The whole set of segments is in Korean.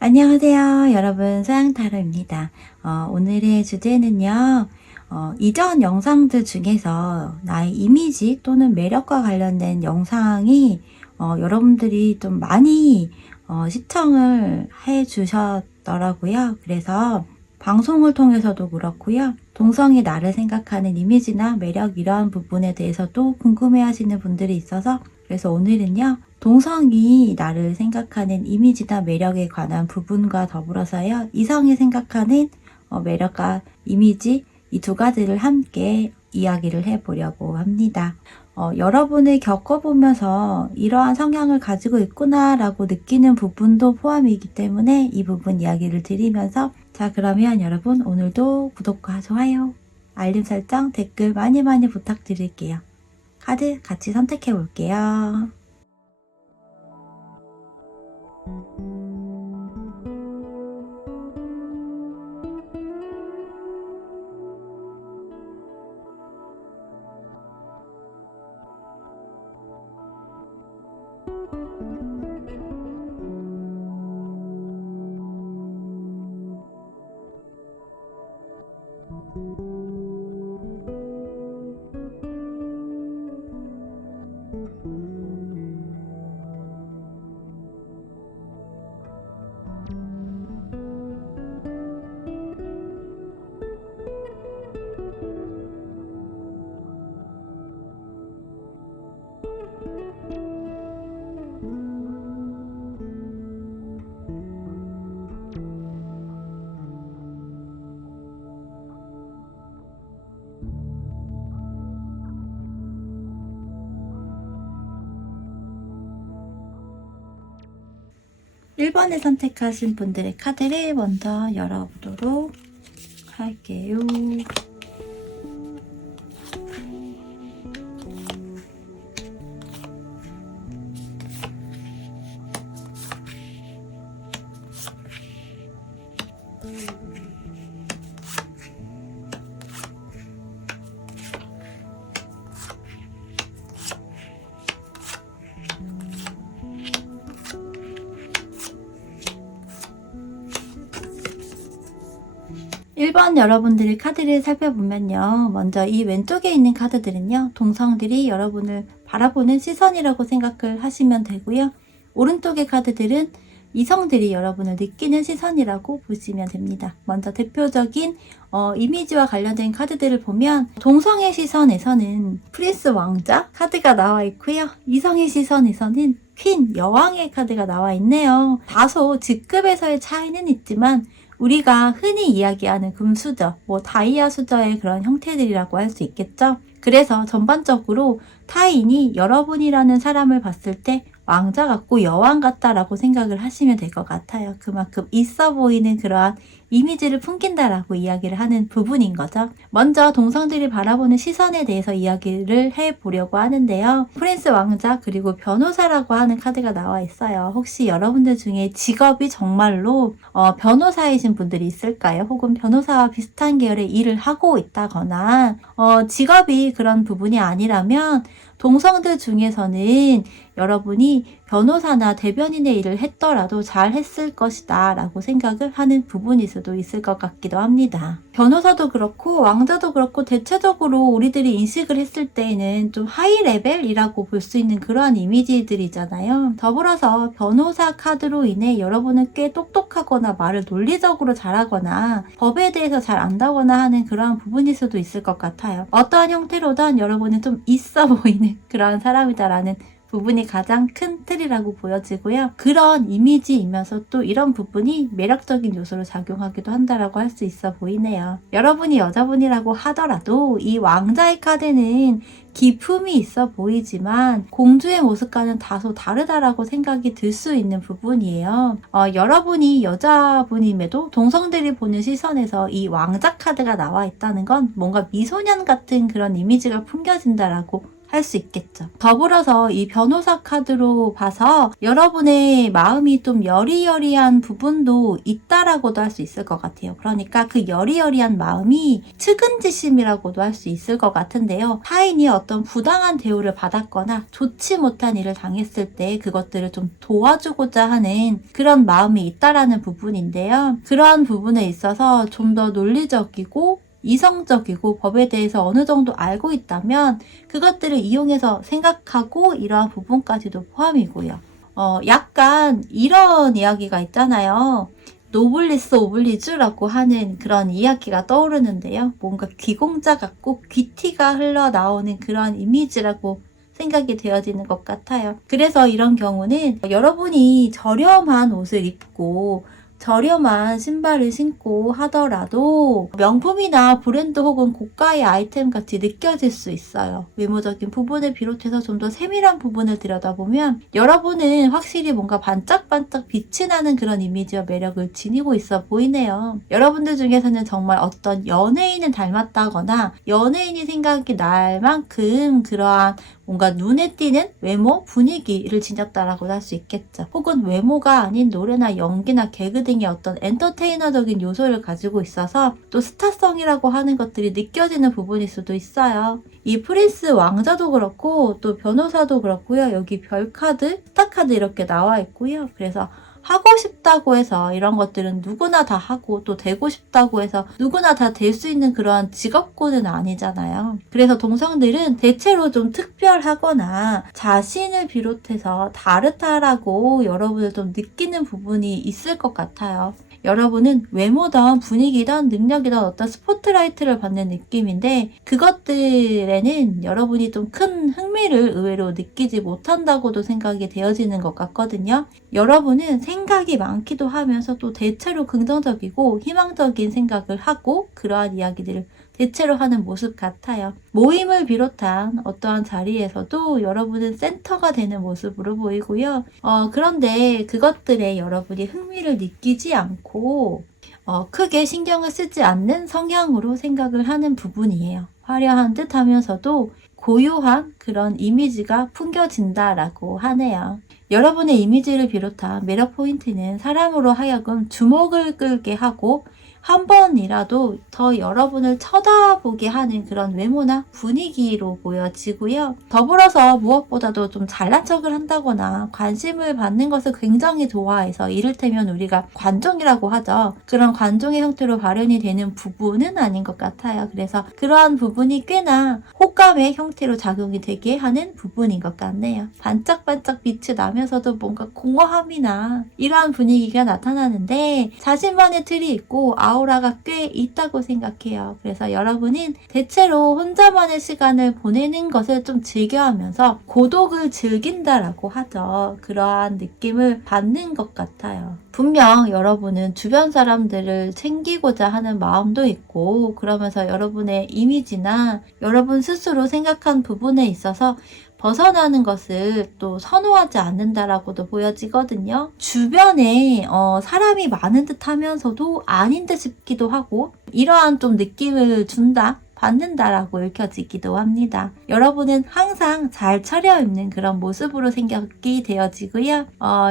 안녕하세요. 여러분, 소양타로입니다. 오늘의 주제는요, 이전 영상들 중에서 나의 이미지 또는 매력과 관련된 영상이 여러분들이 좀 많이 시청을 해 주셨더라고요. 그래서 방송을 통해서도 그렇고요. 동성이 나를 생각하는 이미지나 매력 이러한 부분에 대해서도 궁금해 하시는 분들이 있어서 그래서 오늘은요. 동성이 나를 생각하는 이미지나 매력에 관한 부분과 더불어서요. 이성이 생각하는 매력과 이미지 이 두 가지를 함께 이야기를 해보려고 합니다. 여러분을 겪어보면서 이러한 성향을 가지고 있구나 라고 느끼는 부분도 포함이기 때문에 이 부분 이야기를 드리면서 자 그러면 여러분 오늘도 구독과 좋아요, 알림 설정, 댓글 많이 부탁드릴게요. 카드 같이 선택해 볼게요. 1번을 선택하신 분들의 카드를 먼저 열어보도록 할게요. 1번 여러분들의 카드를 살펴보면요. 먼저 이 왼쪽에 있는 카드들은요. 동성들이 여러분을 바라보는 시선이라고 생각을 하시면 되고요. 오른쪽의 카드들은 이성들이 여러분을 느끼는 시선이라고 보시면 됩니다. 먼저 대표적인 이미지와 관련된 카드들을 보면 동성의 시선에서는 프린스 왕자 카드가 나와 있고요. 이성의 시선에서는 퀸 여왕의 카드가 나와 있네요. 다소 직급에서의 차이는 있지만 우리가 흔히 이야기하는 금수저, 다이아 수저의 그런 형태들이라고 할 수 있겠죠. 그래서 전반적으로 타인이 여러분이라는 사람을 봤을 때 왕자 같고 여왕 같다라고 생각을 하시면 될 것 같아요. 그만큼 있어 보이는 그러한 이미지를 풍긴다라고 이야기를 하는 부분인 거죠. 먼저 동성들이 바라보는 시선에 대해서 이야기를 해보려고 하는데요. 프린스 왕자 그리고 변호사라고 하는 카드가 나와 있어요. 혹시 여러분들 중에 직업이 정말로 변호사이신 분들이 있을까요? 혹은 변호사와 비슷한 계열의 일을 하고 있다거나 직업이 그런 부분이 아니라면 동성들 중에서는 여러분이 변호사나 대변인의 일을 했더라도 잘 했을 것이다 라고 생각을 하는 부분일 수도 있을 것 같기도 합니다. 변호사도 그렇고 왕자도 그렇고 대체적으로 우리들이 인식을 했을 때에는 좀 하이 레벨이라고 볼 수 있는 그러한 이미지들이잖아요. 더불어서 변호사 카드로 인해 여러분은 꽤 똑똑하거나 말을 논리적으로 잘하거나 법에 대해서 잘 안다거나 하는 그러한 부분일 수도 있을 것 같아요. 어떠한 형태로든 여러분은 좀 있어 보이는 그러한 사람이다라는 부분이 가장 큰 틀이라고 보여지고요. 그런 이미지이면서 또 이런 부분이 매력적인 요소로 작용하기도 한다라고 할 수 있어 보이네요. 여러분이 여자분이라고 하더라도 이 왕자의 카드는 기품이 있어 보이지만 공주의 모습과는 다소 다르다라고 생각이 들 수 있는 부분이에요. 여러분이 여자분임에도 동성들이 보는 시선에서 이 왕자 카드가 나와 있다는 건 뭔가 미소년 같은 그런 이미지가 풍겨진다라고 할 수 있겠죠. 더불어서 이 변호사 카드로 봐서 여러분의 마음이 좀 여리여리한 부분도 있다라고도 할 수 있을 것 같아요. 그러니까 그 여리여리한 마음이 측은지심이라고도 할 수 있을 것 같은데요. 타인이 어떤 부당한 대우를 받았거나 좋지 못한 일을 당했을 때 그것들을 좀 도와주고자 하는 그런 마음이 있다라는 부분인데요. 그러한 부분에 있어서 좀 더 논리적이고 이성적이고 법에 대해서 어느 정도 알고 있다면 그것들을 이용해서 생각하고 이러한 부분까지도 포함이고요. 약간 이런 이야기가 있잖아요. 노블리스 오블리주라고 하는 그런 이야기가 떠오르는데요. 뭔가 귀공자 같고 귀티가 흘러나오는 그런 이미지라고 생각이 되어지는 것 같아요. 그래서 이런 경우는 여러분이 저렴한 옷을 입고 저렴한 신발을 신고 하더라도 명품이나 브랜드 혹은 고가의 아이템 같이 느껴질 수 있어요. 외모적인 부분을 비롯해서 좀 더 세밀한 부분을 들여다보면 여러분은 확실히 뭔가 반짝반짝 빛이 나는 그런 이미지와 매력을 지니고 있어 보이네요. 여러분들 중에서는 정말 어떤 연예인을 닮았다거나 연예인이 생각이 날 만큼 그러한 뭔가 눈에 띄는 외모, 분위기를 지녔다라고 할 수 있겠죠. 혹은 외모가 아닌 노래나 연기나 개그 등의 어떤 엔터테이너적인 요소를 가지고 있어서 또 스타성이라고 하는 것들이 느껴지는 부분일 수도 있어요. 이 프린스 왕자도 그렇고 또 변호사도 그렇고요. 여기 별카드, 스타카드 이렇게 나와 있고요. 그래서 하고 싶다고 해서 이런 것들은 누구나 다 하고 또 되고 싶다고 해서 누구나 다 될 수 있는 그러한 직업군은 아니잖아요. 그래서 동성들은 대체로 좀 특별하거나 자신을 비롯해서 다르다라고 여러분을 좀 느끼는 부분이 있을 것 같아요. 여러분은 외모든 분위기든 능력이든 어떤 스포트라이트를 받는 느낌인데 그것들에는 여러분이 좀 큰 흥미를 의외로 느끼지 못한다고도 생각이 되어지는 것 같거든요. 여러분은 생각이 많기도 하면서 또 대체로 긍정적이고 희망적인 생각을 하고 그러한 이야기들을 대체로 하는 모습 같아요. 모임을 비롯한 어떠한 자리에서도 여러분은 센터가 되는 모습으로 보이고요. 그런데 그것들에 여러분이 흥미를 느끼지 않고 크게 신경을 쓰지 않는 성향으로 생각을 하는 부분이에요. 화려한 듯 하면서도 고요한 그런 이미지가 풍겨진다라고 하네요. 여러분의 이미지를 비롯한 매력 포인트는 사람으로 하여금 주목을 끌게 하고 한 번이라도 더 여러분을 쳐다보게 하는 그런 외모나 분위기로 보여지고요. 더불어서 무엇보다도 좀 잘난 척을 한다거나 관심을 받는 것을 굉장히 좋아해서 이를테면 우리가 관종이라고 하죠. 그런 관종의 형태로 발현이 되는 부분은 아닌 것 같아요. 그래서 그러한 부분이 꽤나 호감의 형태로 작용이 되게 하는 부분인 것 같네요. 반짝반짝 빛이 나면서도 뭔가 공허함이나 이러한 분위기가 나타나는데 자신만의 틀이 있고 아우라가 꽤 있다고 생각해요. 그래서 여러분은 대체로 혼자만의 시간을 보내는 것을 좀 즐겨하면서 고독을 즐긴다라고 하죠. 그러한 느낌을 받는 것 같아요. 분명 여러분은 주변 사람들을 챙기고자 하는 마음도 있고 그러면서 여러분의 이미지나 여러분 스스로 생각한 부분에 있어서 벗어나는 것을 또 선호하지 않는다라고도 보여지거든요. 주변에 사람이 많은 듯 하면서도 아닌 듯 싶기도 하고 이러한 좀 느낌을 준다? 받는다라고 읽혀지기도 합니다. 여러분은 항상 잘 차려입는 그런 모습으로 생각이 되어지고요.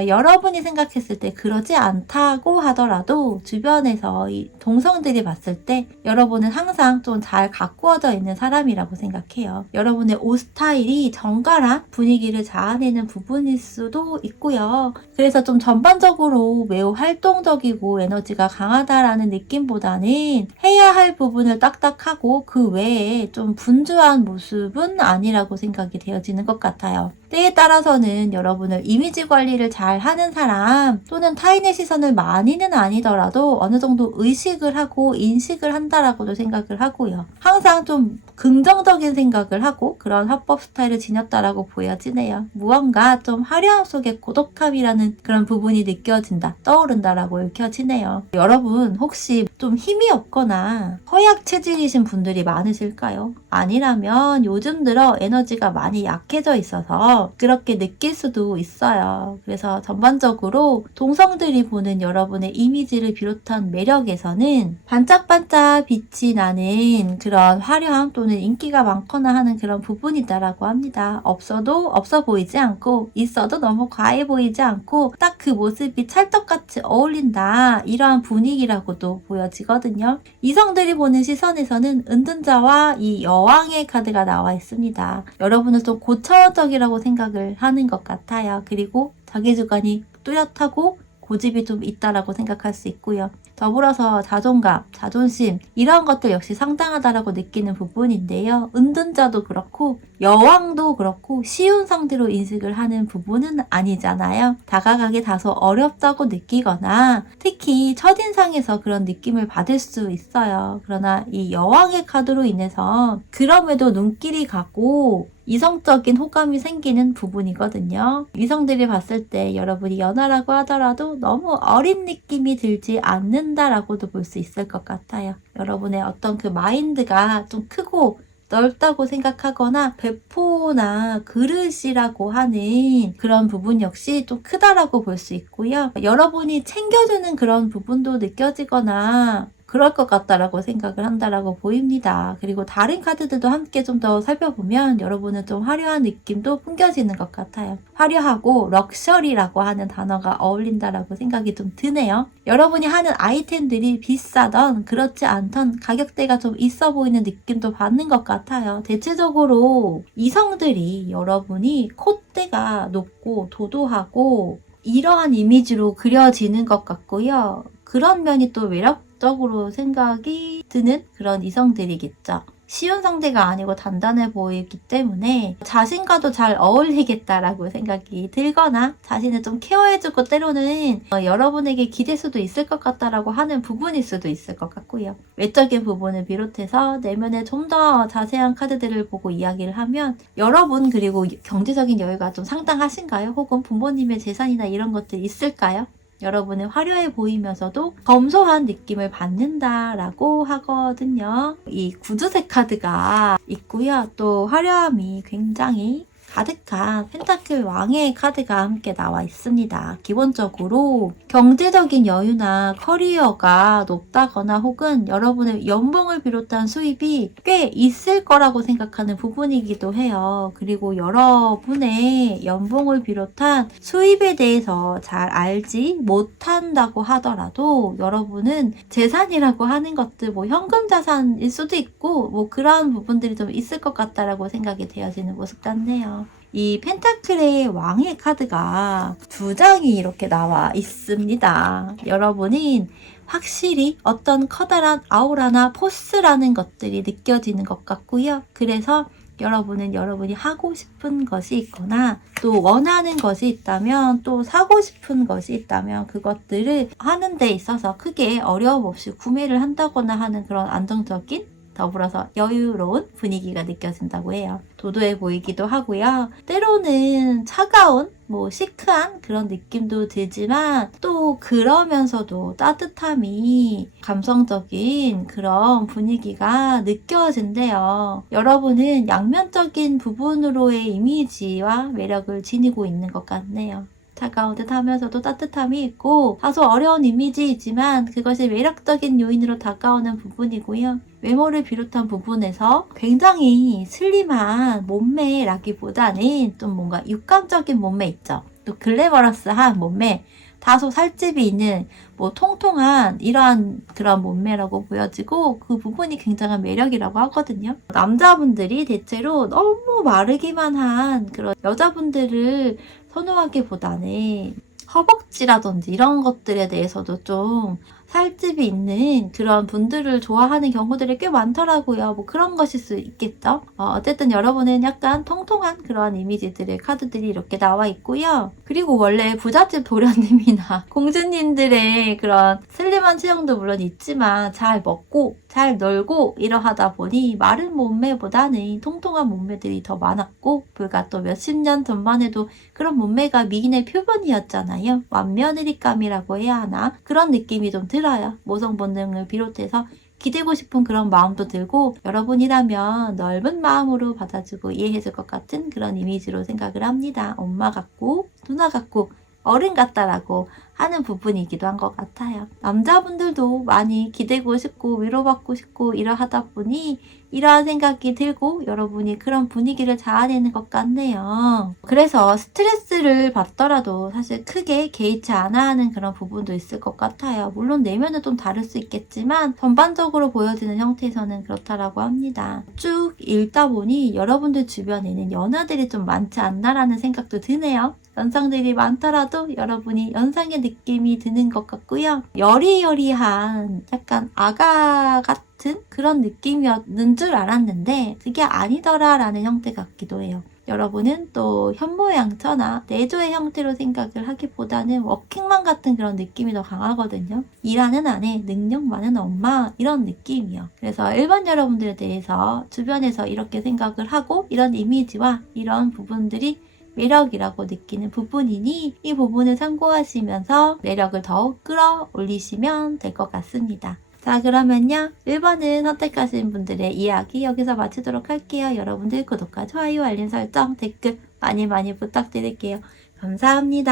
여러분이 생각했을 때 그러지 않다고 하더라도 주변에서 이 동성들이 봤을 때 여러분은 항상 좀 잘 가꾸어져 있는 사람이라고 생각해요. 여러분의 옷 스타일이 정갈한 분위기를 자아내는 부분일 수도 있고요. 그래서 좀 전반적으로 매우 활동적이고 에너지가 강하다라는 느낌보다는 해야 할 부분을 딱딱하고 그 외에 좀 분주한 모습은 아니라고 생각이 되어지는 것 같아요. 때에 따라서는 여러분을 이미지 관리를 잘 하는 사람 또는 타인의 시선을 많이는 아니더라도 어느 정도 의식을 하고 인식을 한다라고도 생각을 하고요. 항상 좀 긍정적인 생각을 하고 그런 화법 스타일을 지녔다라고 보여지네요. 무언가 좀 화려함 속에 고독함이라는 그런 부분이 느껴진다, 떠오른다라고 읽혀지네요. 여러분 혹시 좀 힘이 없거나 허약 체질이신 분들이 많으실까요? 아니라면 요즘 들어 에너지가 많이 약해져 있어서 그렇게 느낄 수도 있어요. 그래서 전반적으로 동성들이 보는 여러분의 이미지를 비롯한 매력에서는 반짝반짝 빛이 나는 그런 화려함 또 또는 인기가 많거나 하는 그런 부분이다라고 합니다. 없어도 없어 보이지 않고 있어도 너무 과해 보이지 않고 딱 그 모습이 찰떡같이 어울린다. 이러한 분위기라고도 보여지거든요. 이성들이 보는 시선에서는 은둔자와 이 여왕의 카드가 나와 있습니다. 여러분을 좀 고차원적이라고 생각을 하는 것 같아요. 그리고 자기 주관이 뚜렷하고 고집이 좀 있다라고 생각할 수 있고요. 더불어서 자존감, 자존심 이런 것들 역시 상당하다라고 느끼는 부분인데요. 은둔자도 그렇고 여왕도 그렇고 쉬운 상대로 인식을 하는 부분은 아니잖아요. 다가가기 다소 어렵다고 느끼거나 특히 첫인상에서 그런 느낌을 받을 수 있어요. 그러나 이 여왕의 카드로 인해서 그럼에도 눈길이 가고 이성적인 호감이 생기는 부분이거든요. 이성들이 봤을 때 여러분이 연하라고 하더라도 너무 어린 느낌이 들지 않는다라고도 볼 수 있을 것 같아요. 여러분의 어떤 그 마인드가 좀 크고 넓다고 생각하거나 배포나 그릇이라고 하는 그런 부분 역시 좀 크다라고 볼 수 있고요. 여러분이 챙겨주는 그런 부분도 느껴지거나 그럴 것 같다라고 생각을 한다라고 보입니다. 그리고 다른 카드들도 함께 좀 더 살펴보면 여러분은 좀 화려한 느낌도 풍겨지는 것 같아요. 화려하고 럭셔리라고 하는 단어가 어울린다라고 생각이 좀 드네요. 여러분이 하는 아이템들이 비싸던 그렇지 않던 가격대가 좀 있어 보이는 느낌도 받는 것 같아요. 대체적으로 이성들이 여러분이 콧대가 높고 도도하고 이러한 이미지로 그려지는 것 같고요. 그런 면이 또 매력적으로 생각이 드는 그런 이성들이겠죠. 쉬운 상대가 아니고 단단해 보이기 때문에 자신과도 잘 어울리겠다라고 생각이 들거나 자신을 좀 케어해주고 때로는 여러분에게 기댈 수도 있을 것 같다라고 하는 부분일 수도 있을 것 같고요. 외적인 부분을 비롯해서 내면에 좀 더 자세한 카드들을 보고 이야기를 하면 여러분 그리고 경제적인 여유가 좀 상당하신가요? 혹은 부모님의 재산이나 이런 것들이 있을까요? 여러분은 화려해 보이면서도 검소한 느낌을 받는다라고 하거든요. 이 구두색 카드가 있고요. 또 화려함이 굉장히 가득한 펜타클 왕의 카드가 함께 나와 있습니다. 기본적으로 경제적인 여유나 커리어가 높다거나 혹은 여러분의 연봉을 비롯한 수입이 꽤 있을 거라고 생각하는 부분이기도 해요. 그리고 여러분의 연봉을 비롯한 수입에 대해서 잘 알지 못한다고 하더라도 여러분은 재산이라고 하는 것들 뭐 현금 자산일 수도 있고 뭐 그런 부분들이 좀 있을 것 같다라고 생각이 되어지는 모습 같네요. 이 펜타클의 왕의 카드가 2장이 이렇게 나와 있습니다. 여러분은 확실히 어떤 커다란 아우라나 포스라는 것들이 느껴지는 것 같고요. 그래서 여러분은 여러분이 하고 싶은 것이 있거나 또 원하는 것이 있다면 또 사고 싶은 것이 있다면 그것들을 하는 데 있어서 크게 어려움 없이 구매를 한다거나 하는 그런 안정적인 더불어서 여유로운 분위기가 느껴진다고 해요. 도도해 보이기도 하고요. 때로는 차가운 시크한 그런 느낌도 들지만 또 그러면서도 따뜻함이 감성적인 그런 분위기가 느껴진대요. 여러분은 양면적인 부분으로의 이미지와 매력을 지니고 있는 것 같네요. 차가운 듯 하면서도 따뜻함이 있고 다소 어려운 이미지이지만 그것이 매력적인 요인으로 다가오는 부분이고요. 외모를 비롯한 부분에서 굉장히 슬림한 몸매라기보다는 좀 뭔가 육감적인 몸매 있죠. 또 글래머러스한 몸매, 다소 살집이 있는 통통한 이러한 그런 몸매라고 보여지고 그 부분이 굉장한 매력이라고 하거든요. 남자분들이 대체로 너무 마르기만 한 그런 여자분들을 선호하기보다는 허벅지라든지 이런 것들에 대해서도 좀 살집이 있는 그런 분들을 좋아하는 경우들이 꽤 많더라고요. 그런 것일 수 있겠죠. 어쨌든 여러분은 약간 통통한 그런 이미지들의 카드들이 이렇게 나와 있고요. 그리고 원래 부잣집 도련님이나 공주님들의 그런 슬림한 체형도 물론 있지만 잘 먹고 잘 놀고 이러하다 보니 마른 몸매보다는 통통한 몸매들이 더 많았고 불과 또 몇십 년 전만 해도 그런 몸매가 미인의 표본이었잖아요. 완며느리감이라고 해야 하나? 그런 느낌이 좀 들어요. 모성 본능을 비롯해서 기대고 싶은 그런 마음도 들고 여러분이라면 넓은 마음으로 받아주고 이해해줄 것 같은 그런 이미지로 생각을 합니다. 엄마 같고 누나 같고 어른 같다라고 하는 부분이기도 한 것 같아요. 남자분들도 많이 기대고 싶고 위로받고 싶고 이러하다 보니 이러한 생각이 들고 여러분이 그런 분위기를 자아내는 것 같네요. 그래서 스트레스를 받더라도 사실 크게 개의치 않아 하는 그런 부분도 있을 것 같아요. 물론 내면은 좀 다를 수 있겠지만 전반적으로 보여지는 형태에서는 그렇다라고 합니다. 쭉 읽다 보니 여러분들 주변에는 연하들이 좀 많지 않나라는 생각도 드네요. 연상들이 많더라도 여러분이 연상의 느낌이 드는 것 같고요. 여리여리한 약간 아가 같은 그런 느낌이었는 줄 알았는데 그게 아니더라 라는 형태 같기도 해요. 여러분은 또 현모양처나 내조의 형태로 생각을 하기보다는 워킹맘 같은 그런 느낌이 더 강하거든요. 일하는 아내, 능력 많은 엄마 이런 느낌이요. 그래서 일반 여러분들에 대해서 주변에서 이렇게 생각을 하고 이런 이미지와 이런 부분들이 매력이라고 느끼는 부분이니 이 부분을 참고하시면서 매력을 더욱 끌어올리시면 될 것 같습니다. 자, 그러면요 1번을 선택하신 분들의 이야기 여기서 마치도록 할게요. 여러분들 구독과 좋아요, 알림 설정, 댓글 많이 부탁드릴게요. 감사합니다.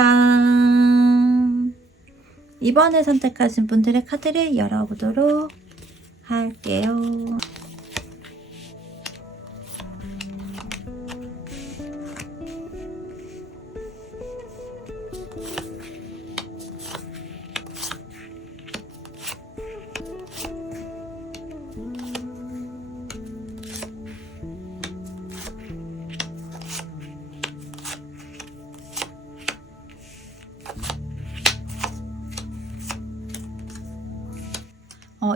2번을 선택하신 분들의 카드를 열어보도록 할게요.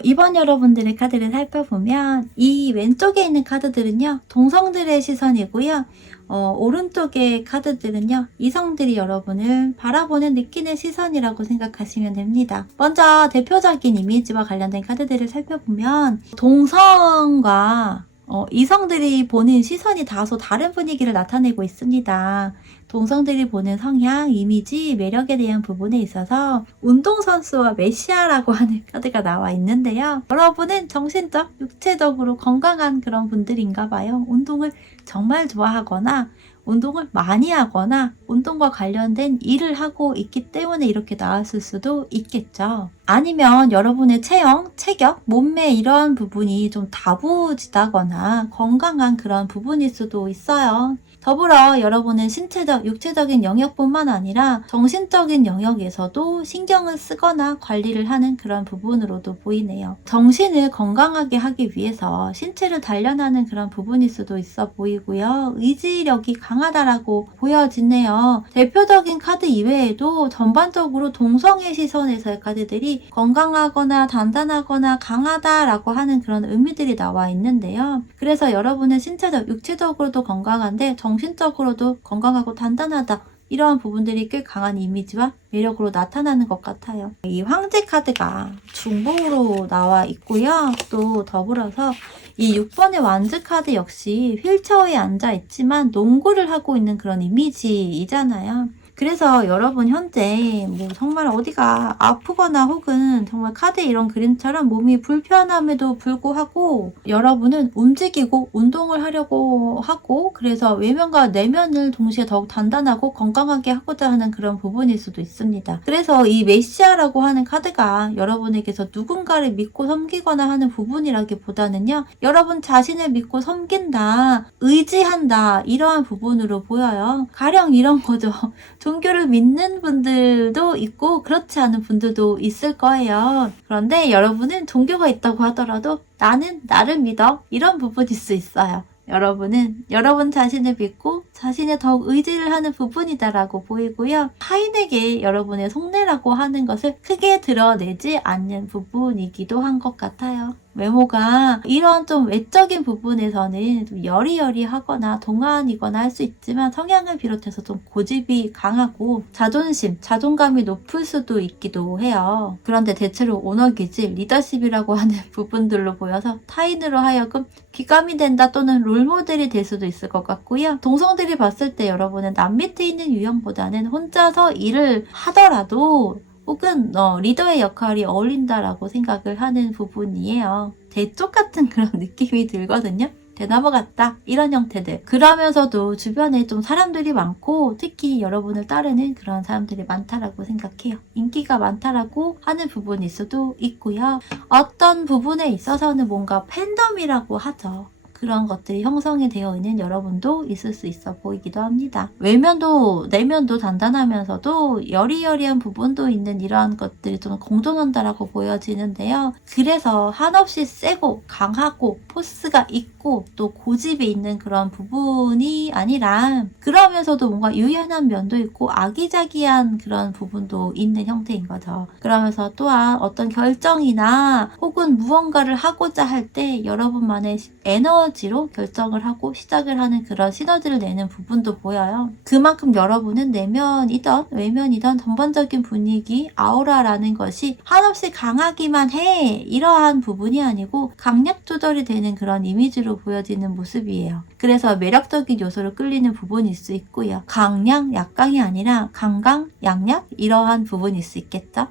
이번 여러분들의 카드를 살펴보면 이 왼쪽에 있는 카드들은요 동성들의 시선이고요 오른쪽의 카드들은요 이성들이 여러분을 바라보는 느끼는 시선이라고 생각하시면 됩니다. 먼저 대표적인 이미지와 관련된 카드들을 살펴보면 동성과 이성들이 보는 시선이 다소 다른 분위기를 나타내고 있습니다. 동성들이 보는 성향, 이미지, 매력에 대한 부분에 있어서 운동선수와 메시아라고 하는 카드가 나와 있는데요. 여러분은 정신적, 육체적으로 건강한 그런 분들인가 봐요. 운동을 정말 좋아하거나 운동을 많이 하거나 운동과 관련된 일을 하고 있기 때문에 이렇게 나왔을 수도 있겠죠. 아니면 여러분의 체형, 체격, 몸매 이러한 부분이 좀 다부지다거나 건강한 그런 부분일 수도 있어요. 더불어 여러분은 신체적, 육체적인 영역뿐만 아니라 정신적인 영역에서도 신경을 쓰거나 관리를 하는 그런 부분으로도 보이네요. 정신을 건강하게 하기 위해서 신체를 단련하는 그런 부분일 수도 있어 보이고요. 의지력이 강하다라고 보여지네요. 대표적인 카드 이외에도 전반적으로 동성의 시선에서의 카드들이 건강하거나 단단하거나 강하다라고 하는 그런 의미들이 나와 있는데요. 그래서 여러분은 신체적, 육체적으로도 건강한데 정신적으로도 건강하고 단단하다 이러한 부분들이 꽤 강한 이미지와 매력으로 나타나는 것 같아요. 이 황제 카드가 중복으로 나와 있고요. 또 더불어서 이 6번의 완즈 카드 역시 휠체어에 앉아 있지만 농구를 하고 있는 그런 이미지이잖아요. 그래서 여러분 현재 뭐 정말 어디가 아프거나 혹은 정말 카드에 이런 그림처럼 몸이 불편함에도 불구하고 여러분은 움직이고 운동을 하려고 하고 그래서 외면과 내면을 동시에 더욱 단단하고 건강하게 하고자 하는 그런 부분일 수도 있습니다. 그래서 이 메시아라고 하는 카드가 여러분에게서 누군가를 믿고 섬기거나 하는 부분이라기보다는요. 여러분 자신을 믿고 섬긴다, 의지한다 이러한 부분으로 보여요. 가령 이런 거죠. 종교를 믿는 분들도 있고 그렇지 않은 분들도 있을 거예요. 그런데 여러분은 종교가 있다고 하더라도 나는 나를 믿어 이런 부분일 수 있어요. 여러분은 여러분 자신을 믿고 자신의 더욱 의지를 하는 부분이다라고 보이고요. 타인에게 여러분의 속내라고 하는 것을 크게 드러내지 않는 부분이기도 한 것 같아요. 외모가 이런 좀 외적인 부분에서는 좀 여리여리하거나 동안이거나 할 수 있지만 성향을 비롯해서 좀 고집이 강하고 자존심, 자존감이 높을 수도 있기도 해요. 그런데 대체로 오너기질, 리더십이라고 하는 부분들로 보여서 타인으로 하여금 귀감이 된다 또는 롤모델이 될 수도 있을 것 같고요. 동성들이 봤을 때 여러분은 남 밑에 있는 유형보다는 혼자서 일을 하더라도 혹은 리더의 역할이 어울린다라고 생각을 하는 부분이에요. 대쪽 같은 그런 느낌이 들거든요. 되넘어갔다 이런 형태들. 그러면서도 주변에 좀 사람들이 많고 특히 여러분을 따르는 그런 사람들이 많다라고 생각해요. 인기가 많다라고 하는 부분일 수도 있고요. 어떤 부분에 있어서는 뭔가 팬덤이라고 하죠. 그런 것들이 형성이 되어 있는 여러분도 있을 수 있어 보이기도 합니다. 외면도 내면도 단단하면서도 여리여리한 부분도 있는 이러한 것들이 좀 공존한다라고 보여지는데요. 그래서 한없이 세고 강하고 포스가 있고 또 고집이 있는 그런 부분이 아니라 그러면서도 뭔가 유연한 면도 있고 아기자기한 그런 부분도 있는 형태인 거죠. 그러면서 또한 어떤 결정이나 혹은 무언가를 하고자 할 때 여러분만의 에너지로 결정을 하고 시작을 하는 그런 시너지를 내는 부분도 보여요. 그만큼 여러분은 내면이든 외면이든 전반적인 분위기, 아우라라는 것이 한없이 강하기만 해 이러한 부분이 아니고 강약 조절이 되는 그런 이미지로 보여지는 모습이에요. 그래서 매력적인 요소로 끌리는 부분일 수 있고요. 강약, 약강이 아니라 강강, 약약 이러한 부분일 수 있겠죠.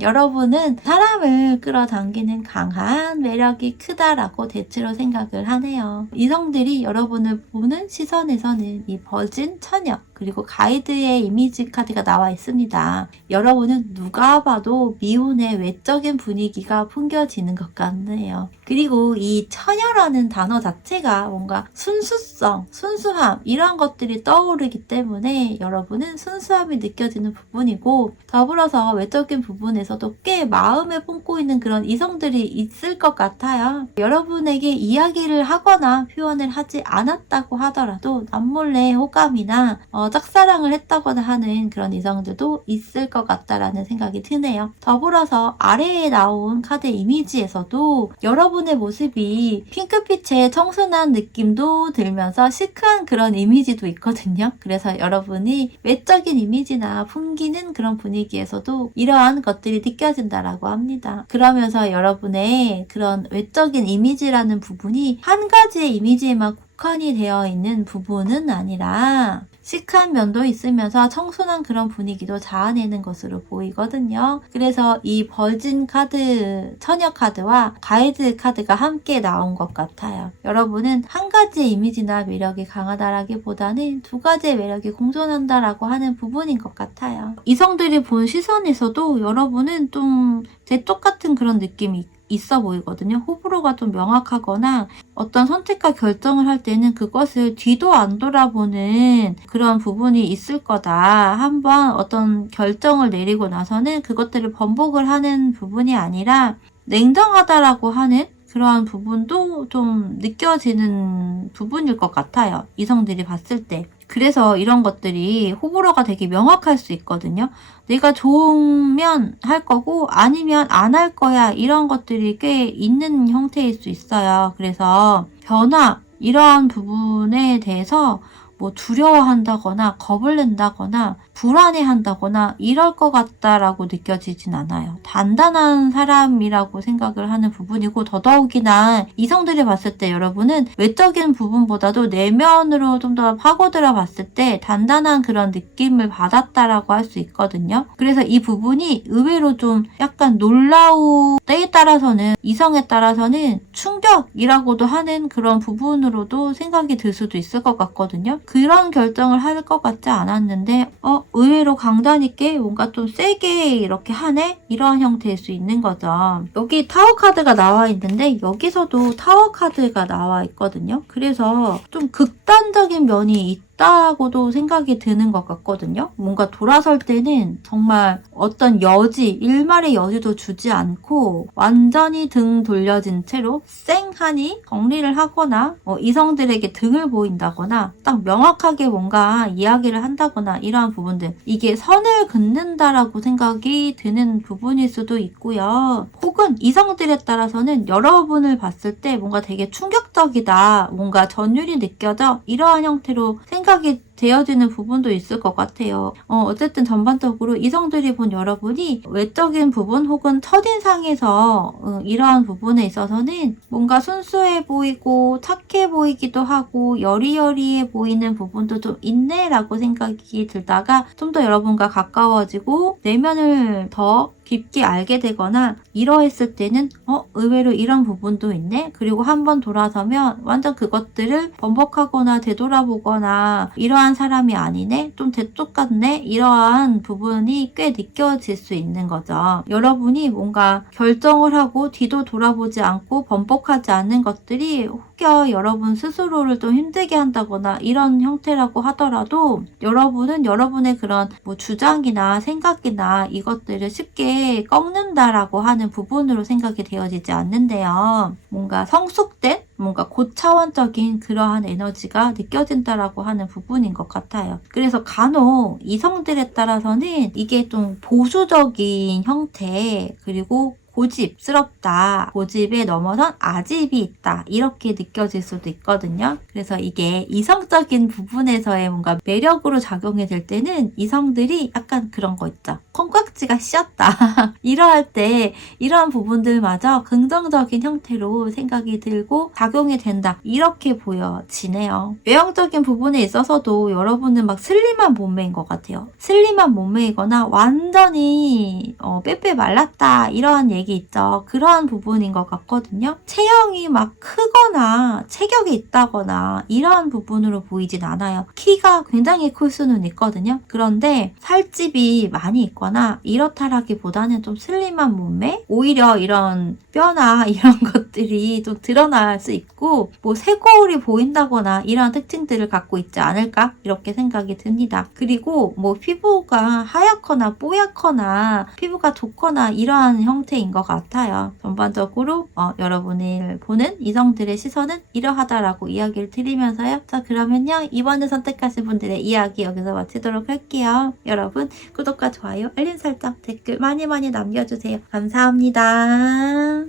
여러분은 사람을 끌어당기는 강한 매력이 크다라고 대체로 생각을 하네요. 이성들이 여러분을 보는 시선에서는 이 버진, 처녀, 그리고 가이드의 이미지 카드가 나와 있습니다. 여러분은 누가 봐도 미혼의 외적인 분위기가 풍겨지는 것 같네요. 그리고 이 처녀라는 단어 자체가 뭔가 순수성, 순수함 이런 것들이 떠오르기 때문에 여러분은 순수함이 느껴지는 부분이고 더불어서 외적인 부분에서도 꽤 마음에 품고 있는 그런 이성들이 있을 것 같아요. 여러분에게 이야기를 하거나 표현을 하지 않았다고 하더라도 남몰래 호감이나 짝사랑을 했다거나 하는 그런 이성들도 있을 것 같다라는 생각이 드네요. 더불어서 아래에 나온 카드 이미지에서도 여러분의 모습이 핑크빛의 청순한 느낌도 들면서 시크한 그런 이미지도 있거든요. 그래서 여러분이 외적인 이미지나 풍기는 그런 분위기에서도 이러한 것들이 느껴진다라고 합니다. 그러면서 여러분의 그런 외적인 이미지라는 부분이 한 가지의 이미지에만 국한이 되어 있는 부분은 아니라 시크한 면도 있으면서 청순한 그런 분위기도 자아내는 것으로 보이거든요. 그래서 이 버진 카드, 처녀 카드와 가이드 카드가 함께 나온 것 같아요. 여러분은 한 가지의 이미지나 매력이 강하다라기보다는 두 가지의 매력이 공존한다라고 하는 부분인 것 같아요. 이성들이 본 시선에서도 여러분은 좀 똑같은 그런 느낌이 있어 보이거든요. 호불호가 좀 명확하거나 어떤 선택과 결정을 할 때는 그것을 뒤도 안 돌아보는 그런 부분이 있을 거다. 한번 어떤 결정을 내리고 나서는 그것들을 번복을 하는 부분이 아니라 냉정하다라고 하는 그러한 부분도 좀 느껴지는 부분일 것 같아요. 이성들이 봤을 때. 그래서 이런 것들이 호불호가 되게 명확할 수 있거든요. 내가 좋으면 할 거고 아니면 안 할 거야 이런 것들이 꽤 있는 형태일 수 있어요. 그래서 변화 이러한 부분에 대해서 뭐 두려워한다거나 겁을 낸다거나 불안해한다거나 이럴 것 같다라고 느껴지진 않아요. 단단한 사람이라고 생각을 하는 부분이고 더더욱이나 이성들이 봤을 때 여러분은 외적인 부분보다도 내면으로 좀 더 파고들어 봤을 때 단단한 그런 느낌을 받았다라고 할 수 있거든요. 그래서 이 부분이 의외로 좀 약간 놀라울 때에 따라서는 이성에 따라서는 충격이라고도 하는 그런 부분으로도 생각이 들 수도 있을 것 같거든요. 그런 결정을 할 것 같지 않았는데 의외로 강단 있게 뭔가 좀 세게 이렇게 하네? 이런 형태일 수 있는 거죠. 여기 타워 카드가 나와 있는데 여기서도 타워 카드가 나와 있거든요. 그래서 좀 극단적인 면이 있다고도 생각이 드는 것 같거든요. 뭔가 돌아설 때는 정말 어떤 여지, 일말의 여지도 주지 않고 완전히 등 돌려진 채로 쌩하니 정리를 하거나 이성들에게 등을 보인다거나 딱 명확하게 뭔가 이야기를 한다거나 이러한 부분들, 이게 선을 긋는다라고 생각이 드는 부분일 수도 있고요. 혹은 이성들에 따라서는 여러분을 봤을 때 뭔가 되게 충격적이다, 뭔가 전율이 느껴져, 이러한 형태로 생각이 되어지는 부분도 있을 것 같아요. 어쨌든 전반적으로 이성들이 본 여러분이 외적인 부분 혹은 첫인상에서 이러한 부분에 있어서는 뭔가 순수해 보이고 착해 보이기도 하고 여리여리해 보이는 부분도 좀 있네 라고 생각이 들다가 좀 더 여러분과 가까워지고 내면을 더 깊게 알게 되거나 이러했을 때는 의외로 이런 부분도 있네? 그리고 한번 돌아서면 완전 그것들을 번복하거나 되돌아보거나 이러한 사람이 아니네? 좀 대똑같네? 이러한 부분이 꽤 느껴질 수 있는 거죠. 여러분이 뭔가 결정을 하고 뒤도 돌아보지 않고 번복하지 않는 것들이 혹여 여러분 스스로를 좀 힘들게 한다거나 이런 형태라고 하더라도 여러분은 여러분의 그런 뭐 주장이나 생각이나 이것들을 쉽게 꺾는다라고 하는 부분으로 생각이 되어지지 않는데요. 뭔가 성숙된 뭔가 고차원적인 그러한 에너지가 느껴진다라고 하는 부분인 것 같아요. 그래서 간혹 이성들에 따라서는 이게 좀 보수적인 형태 그리고 고집스럽다. 고집에 넘어선 아집이 있다. 이렇게 느껴질 수도 있거든요. 그래서 이게 이성적인 부분에서의 뭔가 매력으로 작용이 될 때는 이성들이 약간 그런 거 있죠. 콩깍지가 씌었다. 이러할 때 이러한 부분들마저 긍정적인 형태로 생각이 들고 작용이 된다. 이렇게 보여지네요. 외형적인 부분에 있어서도 여러분은 막 슬림한 몸매인 것 같아요. 슬림한 몸매이거나 완전히 빼빼 말랐다. 이러한 얘기 있죠. 그러한 부분인 것 같거든요. 체형이 막 크거나 체격이 있다거나 이러한 부분으로 보이진 않아요. 키가 굉장히 클 수는 있거든요. 그런데 살집이 많이 있거나 이렇다라기보다는 좀 슬림한 몸매? 오히려 이런 뼈나 이런 것들이 좀 드러날 수 있고 뭐 쇄골이 보인다거나 이러한 특징들을 갖고 있지 않을까? 이렇게 생각이 듭니다. 그리고 뭐 피부가 하얗거나 뽀얗거나 피부가 좋거나 이러한 형태인 것 같아요. 전반적으로 여러분을 보는 이성들의 시선은 이러하다라고 이야기를 드리면서요. 자, 그러면요. 이번에 선택하신 분들의 이야기 여기서 마치도록 할게요. 여러분 구독과 좋아요, 알림 설정, 댓글 많이 남겨주세요. 감사합니다.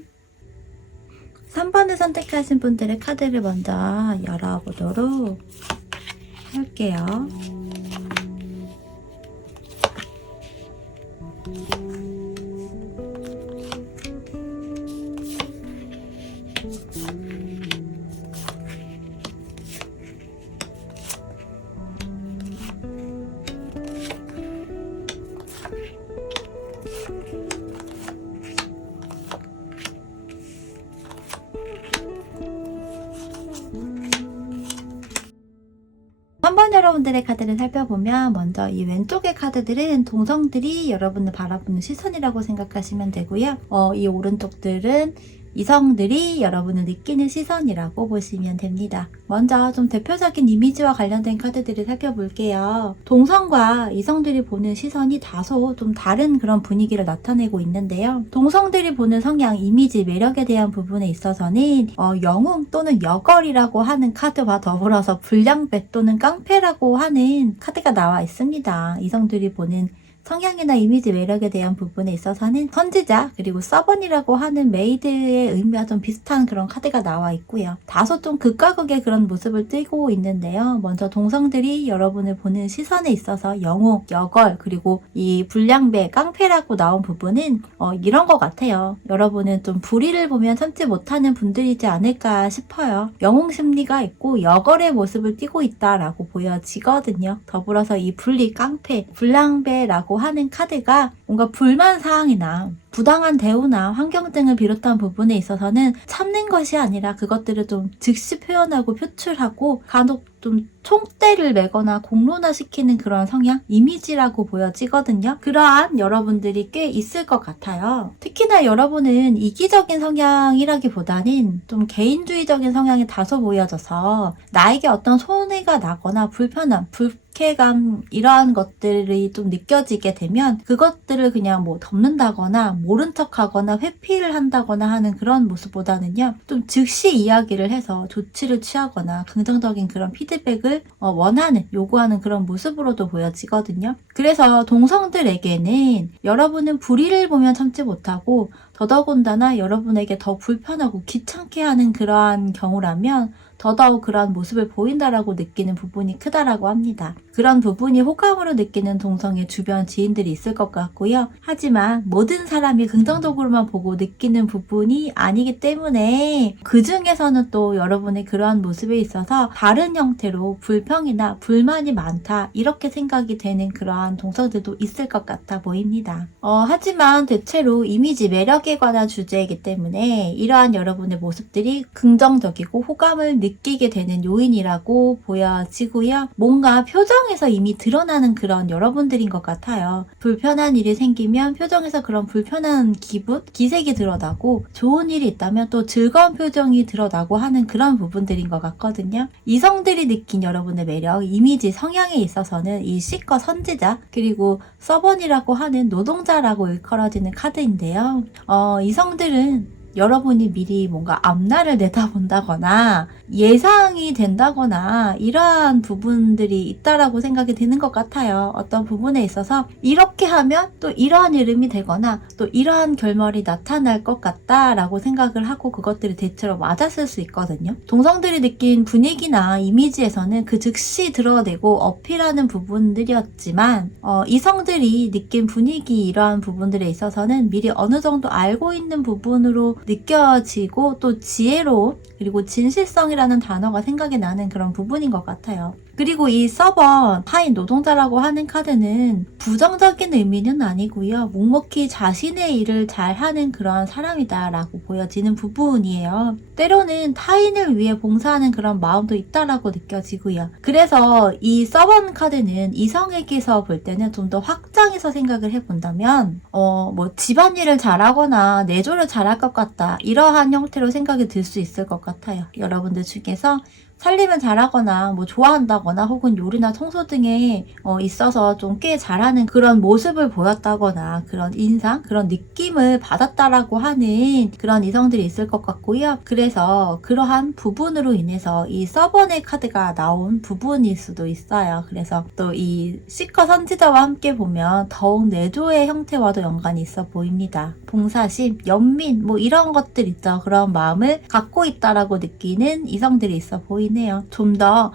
3번을 선택하신 분들의 카드를 먼저 열어보도록 할게요. 한번 여러분들의 카드를 살펴보면 먼저 이 왼쪽의 카드들은 동성들이 여러분을 바라보는 시선이라고 생각하시면 되고요. 이 오른쪽들은 이성들이 여러분을 느끼는 시선이라고 보시면 됩니다. 먼저 좀 대표적인 이미지와 관련된 카드들을 살펴볼게요. 동성과 이성들이 보는 시선이 다소 좀 다른 그런 분위기를 나타내고 있는데요. 동성들이 보는 성향, 이미지, 매력에 대한 부분에 있어서는 영웅 또는 여걸이라고 하는 카드와 더불어서 불량배 또는 깡패라고 하는 카드가 나와 있습니다. 이성들이 보는 성향이나 이미지 매력에 대한 부분에 있어서는 선지자 그리고 서번이라고 하는 메이드의 의미와 좀 비슷한 그런 카드가 나와 있고요. 다소 좀 극과 극의 그런 모습을 띠고 있는데요. 먼저 동성들이 여러분을 보는 시선에 있어서 영웅, 여걸 그리고 이 불량배, 깡패라고 나온 부분은 이런 것 같아요. 여러분은 좀 불의를 보면 참지 못하는 분들이지 않을까 싶어요. 영웅 심리가 있고 여걸의 모습을 띠고 있다라고 보여지거든요. 더불어서 이 불리, 깡패, 불량배라고 하는 카드가 뭔가 불만사항이나 부당한 대우나 환경 등을 비롯한 부분에 있어서는 참는 것이 아니라 그것들을 좀 즉시 표현하고 표출하고 간혹 좀 총대를 매거나 공론화시키는 그런 성향, 이미지라고 보여지거든요. 그러한 여러분들이 꽤 있을 것 같아요. 특히나 여러분은 이기적인 성향이라기보다는 좀 개인주의적인 성향이 다소 보여져서 나에게 어떤 손해가 나거나 불편함, 불쾌감 이러한 것들이 좀 느껴지게 되면 그것들을 그냥 뭐 덮는다거나 모른 척하거나 회피를 한다거나 하는 그런 모습보다는요. 좀 즉시 이야기를 해서 조치를 취하거나 긍정적인 그런 피드백을 원하는, 요구하는 그런 모습으로도 보여지거든요. 그래서 동성들에게는 여러분은 불의를 보면 참지 못하고 더더군다나 여러분에게 더 불편하고 귀찮게 하는 그러한 경우라면 더더욱 그러한 모습을 보인다라고 느끼는 부분이 크다라고 합니다. 그런 부분이 호감으로 느끼는 동성의 주변 지인들이 있을 것 같고요. 하지만 모든 사람이 긍정적으로만 보고 느끼는 부분이 아니기 때문에 그 중에서는 또 여러분의 그러한 모습에 있어서 다른 형태로 불평이나 불만이 많다 이렇게 생각이 되는 그러한 동성들도 있을 것 같아 보입니다. 하지만 대체로 이미지 매력에 관한 주제이기 때문에 이러한 여러분의 모습들이 긍정적이고 호감을 느끼게 되는 요인이라고 보여지고요. 뭔가 표정에서 이미 드러나는 그런 여러분들인 것 같아요. 불편한 일이 생기면 표정에서 그런 불편한 기분, 기색이 드러나고 좋은 일이 있다면 또 즐거운 표정이 드러나고 하는 그런 부분들인 것 같거든요. 이성들이 느낀 여러분의 매력, 이미지, 성향에 있어서는 이 C과 선지자 그리고 서번이라고 하는 노동자라고 일컬어지는 카드인데요. 이성들은 여러분이 미리 뭔가 앞날을 내다본다거나 예상이 된다거나 이러한 부분들이 있다라고 생각이 드는 것 같아요. 어떤 부분에 있어서 이렇게 하면 또 이러한 이름이 되거나 또 이러한 결말이 나타날 것 같다라고 생각을 하고 그것들이 대체로 맞았을 수 있거든요. 동성들이 느낀 분위기나 이미지에서는 그 즉시 드러내고 어필하는 부분들이었지만 이성들이 느낀 분위기 이러한 부분들에 있어서는 미리 어느 정도 알고 있는 부분으로 느껴지고 또 지혜로움 그리고 진실성이라는 단어가 생각이 나는 그런 부분인 것 같아요. 그리고 이 서번 타인 노동자라고 하는 카드는 부정적인 의미는 아니고요. 묵묵히 자신의 일을 잘하는 그런 사람이다라고 보여지는 부분이에요. 때로는 타인을 위해 봉사하는 그런 마음도 있다라고 느껴지고요. 그래서 이 서번 카드는 이성에게서 볼 때는 좀 더 확장해서 생각을 해본다면 뭐 집안일을 잘하거나 내조를 잘할 것 같다 이러한 형태로 생각이 들 수 있을 것 같아요. 여러분들 중에서 살림을 잘하거나 뭐 좋아한다거나 혹은 요리나 청소 등에 있어서 좀 꽤 잘하는 그런 모습을 보였다거나 그런 인상, 그런 느낌을 받았다라고 하는 그런 이성들이 있을 것 같고요. 그래서 그러한 부분으로 인해서 이 서번의 카드가 나온 부분일 수도 있어요. 그래서 또 이 C커 선지자와 함께 보면 더욱 내조의 형태와도 연관이 있어 보입니다. 봉사심, 연민 뭐 이런 것들 있죠. 그런 마음을 갖고 있다라고 느끼는 이성들이 있어 보이네요. 좀 더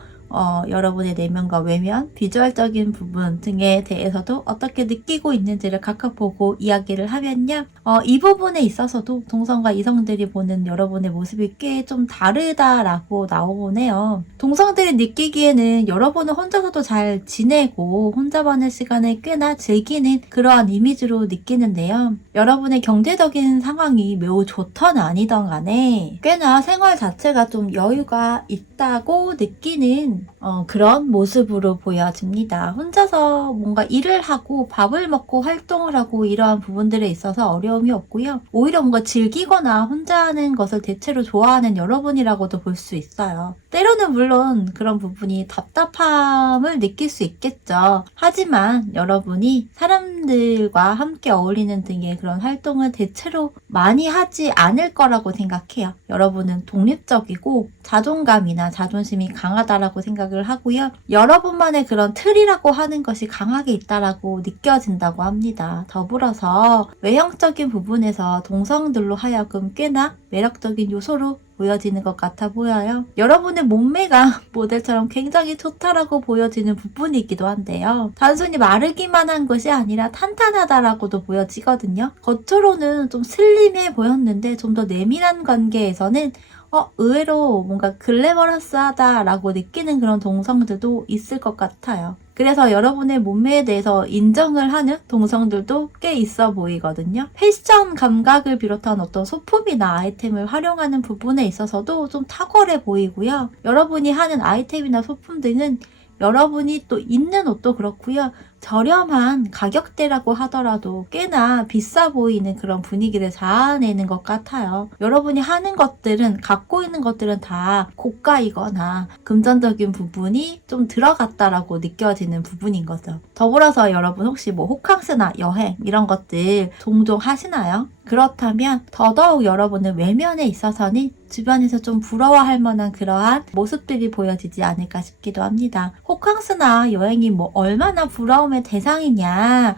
여러분의 내면과 외면, 비주얼적인 부분 등에 대해서도 어떻게 느끼고 있는지를 각각 보고 이야기를 하면요. 이 부분에 있어서도 동성과 이성들이 보는 여러분의 모습이 꽤 좀 다르다라고 나오네요. 동성들이 느끼기에는 여러분은 혼자서도 잘 지내고 혼자만의 시간을 꽤나 즐기는 그러한 이미지로 느끼는데요. 여러분의 경제적인 상황이 매우 좋던 아니던 간에 꽤나 생활 자체가 좀 여유가 있다고 느끼는 그런 모습으로 보여집니다. 혼자서 뭔가 일을 하고 밥을 먹고 활동을 하고 이러한 부분들에 있어서 어려움이 없고요. 오히려 뭔가 즐기거나 혼자 하는 것을 대체로 좋아하는 여러분이라고도 볼 수 있어요. 때로는 물론 그런 부분이 답답함을 느낄 수 있겠죠. 하지만 여러분이 사람들과 함께 어울리는 등의 그런 활동을 대체로 많이 하지 않을 거라고 생각해요. 여러분은 독립적이고 자존감이나 자존심이 강하다라고 생각을 하고요. 여러분만의 그런 틀이라고 하는 것이 강하게 있다라고 느껴진다고 합니다. 더불어서 외형적인 부분에서 동성들로 하여금 꽤나 매력적인 요소로 보여지는 것 같아 보여요. 여러분의 몸매가 모델처럼 굉장히 좋다라고 보여지는 부분이기도 한데요. 단순히 마르기만 한 것이 아니라 탄탄하다라고도 보여지거든요. 겉으로는 좀 슬림해 보였는데 좀 더 내밀한 관계에서는 의외로 뭔가 글래머러스하다라고 느끼는 그런 동성들도 있을 것 같아요. 그래서 여러분의 몸매에 대해서 인정을 하는 동성들도 꽤 있어 보이거든요. 패션 감각을 비롯한 어떤 소품이나 아이템을 활용하는 부분에 있어서도 좀 탁월해 보이고요. 여러분이 하는 아이템이나 소품 등은 여러분이 또 입는 옷도 그렇고요. 저렴한 가격대라고 하더라도 꽤나 비싸 보이는 그런 분위기를 자아내는 것 같아요. 여러분이 하는 것들은, 갖고 있는 것들은 다 고가이거나 금전적인 부분이 좀 들어갔다라고 느껴지는 부분인 거죠. 더불어서 여러분 혹시 뭐 호캉스나 여행 이런 것들 종종 하시나요? 그렇다면 더더욱 여러분의 외면에 있어서는 주변에서 좀 부러워할 만한 그러한 모습들이 보여지지 않을까 싶기도 합니다. 호캉스나 여행이 뭐 얼마나 부러움의 대상이냐,